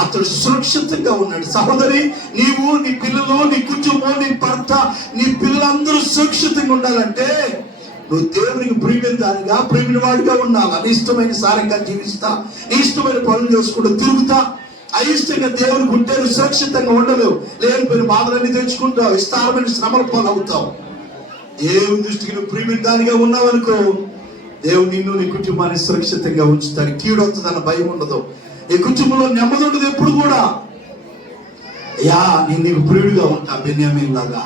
అతడు సురక్షితంగా ఉన్నాడు. సహోదరి, నీవు, నీ పిల్లలు, నీ కుటుంబం, నీ భర్త, నీ పిల్లలందరూ సురక్షితంగా ఉండాలంటే నువ్వు దేవునికి ప్రియమైన దానిగా, ప్రియమైన వాడిగా ఉండాలి. నీ ఇష్టమైన సారంగా జీవిస్తా, నీ ఇష్టమైన పనులు చేసుకుంటూ తిరుగుతా. అయిష్టంగా దేవునికి ఉంటే నువ్వు సురక్షితంగా ఉండలేవు. లేనిపోయిన బాధలన్నీ తెచ్చుకుంటావు, విస్తారమైన శ్రమల పాలవుతావు. దేవుని దృష్టికి నువ్వు ప్రియమైన దానిగా ఉన్నావు అనుకో, దేవుడు నిన్ను, నీ కుటుంబాన్ని సురక్షితంగా ఉంచుతాడు. కీడు వస్తుందన్న భయం ఉండదు. ఈ కుటుంబంలో నెమ్మది ఉండదు ఎప్పుడు కూడా. అయ్యా, నేను నీకు ప్రియుడిగా ఉంటా. బెన్యామీను లాగా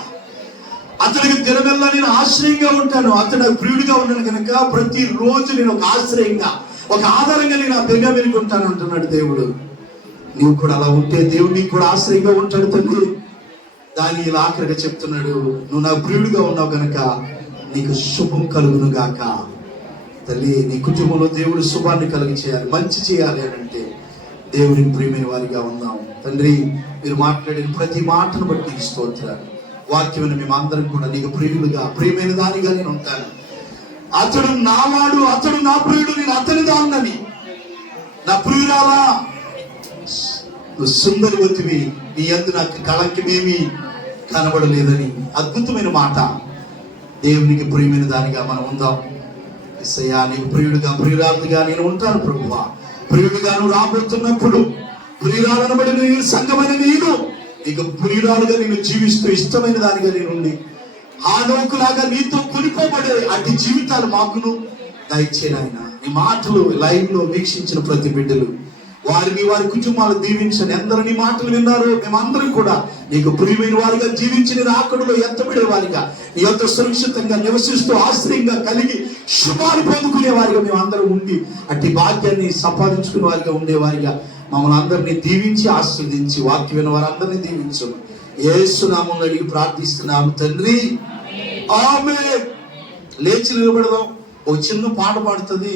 అతడికి దినమెల్లా నేను ఆశ్రయంగా ఉంటాను. అతడు నాకు ప్రియుడిగా ఉన్నాను కనుక ప్రతి రోజు నేను ఒక ఆశ్రయంగా, ఒక ఆధారంగా నేను ఆ బెన్యామీనుకి ఉంటాను అంటున్నాడు దేవుడు. నీవు కూడా అలా ఉంటే దేవుడు నీకు కూడా ఆశ్రయంగా ఉంటాడు తండ్రి. దానియేలు ఆఖరిగా చెప్తున్నాడు, నువ్వు నాకు ప్రియుడిగా ఉన్నావు కనుక నీకు శుభం కలుగును గాక. తల్లి, నీ కుటుంబంలో దేవుడు శుభాన్ని కలుగు చేయాలి, మంచి చేయాలి అని అంటే దేవుని ప్రియమైన వారిగా ఉన్నాం. తండ్రి, మీరు మాట్లాడిన ప్రతి మాటను బట్టి నీకు స్తోత్రాలు. వాక్యమైన మేమందరం కూడా నీకు ప్రియులుగా, ప్రియమైన దానిగా నేను ఉంటాను. అతడు నావాడు, అతడు నా ప్రియుడు, నేను అతని దాన్నని. నా ప్రియురాలా, నువ్వు సుందరవతివి, నీ యందు నాకు కళంకమేమి కనబడలేదని. అద్భుతమైన మాట. దేవునికి ప్రియమైన దానిగా మనం ఉందాం. యేసయ్యా, నీకు ప్రియుడుగా, ప్రియురాలుగా నేను ఉంటాను ప్రభువా. ప్రియుడిగా నువ్వు రాబోతున్నప్పుడు ప్రియురాలను బడి నేను సంఘమైన నేను నీకు ప్రియురాలుగా నేను జీవిస్తూ ఇష్టమైన దానిగా నేను ఉండి హానోకులాగా నీతో కొనిపోబడే అటు జీవితాలు మాకును దయచేయనాయన. నీ మాటలు లైవ్ లో వీక్షించిన ప్రతి బిడ్డలు వారిని, వారి కుటుంబాలు దీవించని. ఎందరూ నీ మాటలు విన్నారో మేమందరం కూడా నీకు ప్రియమైన వారిగా జీవించి నీ రాకడలో ఎత్తబడే వారిగా, నీ యొక్క సురక్షితంగా నివసిస్తూ ఆశ్రయంగా కలిగి శుభాన్ని పొందుకునే వారిగా మేమందరం ఉండి అట్టి భాగ్యాన్ని సంపాదించుకునే వారిగా ఉండేవారిగా మమ్మల్ని అందరినీ దీవించి ఆశీర్వదించి వాక్యమైన వారందరినీ దీవించు. యేసు నామములో అడిగి ప్రార్థిస్తున్నాము తండ్రి, ఆమేన్. లేచి నిలబడదాం. ఒక చిన్న పాట పాడుతుంది.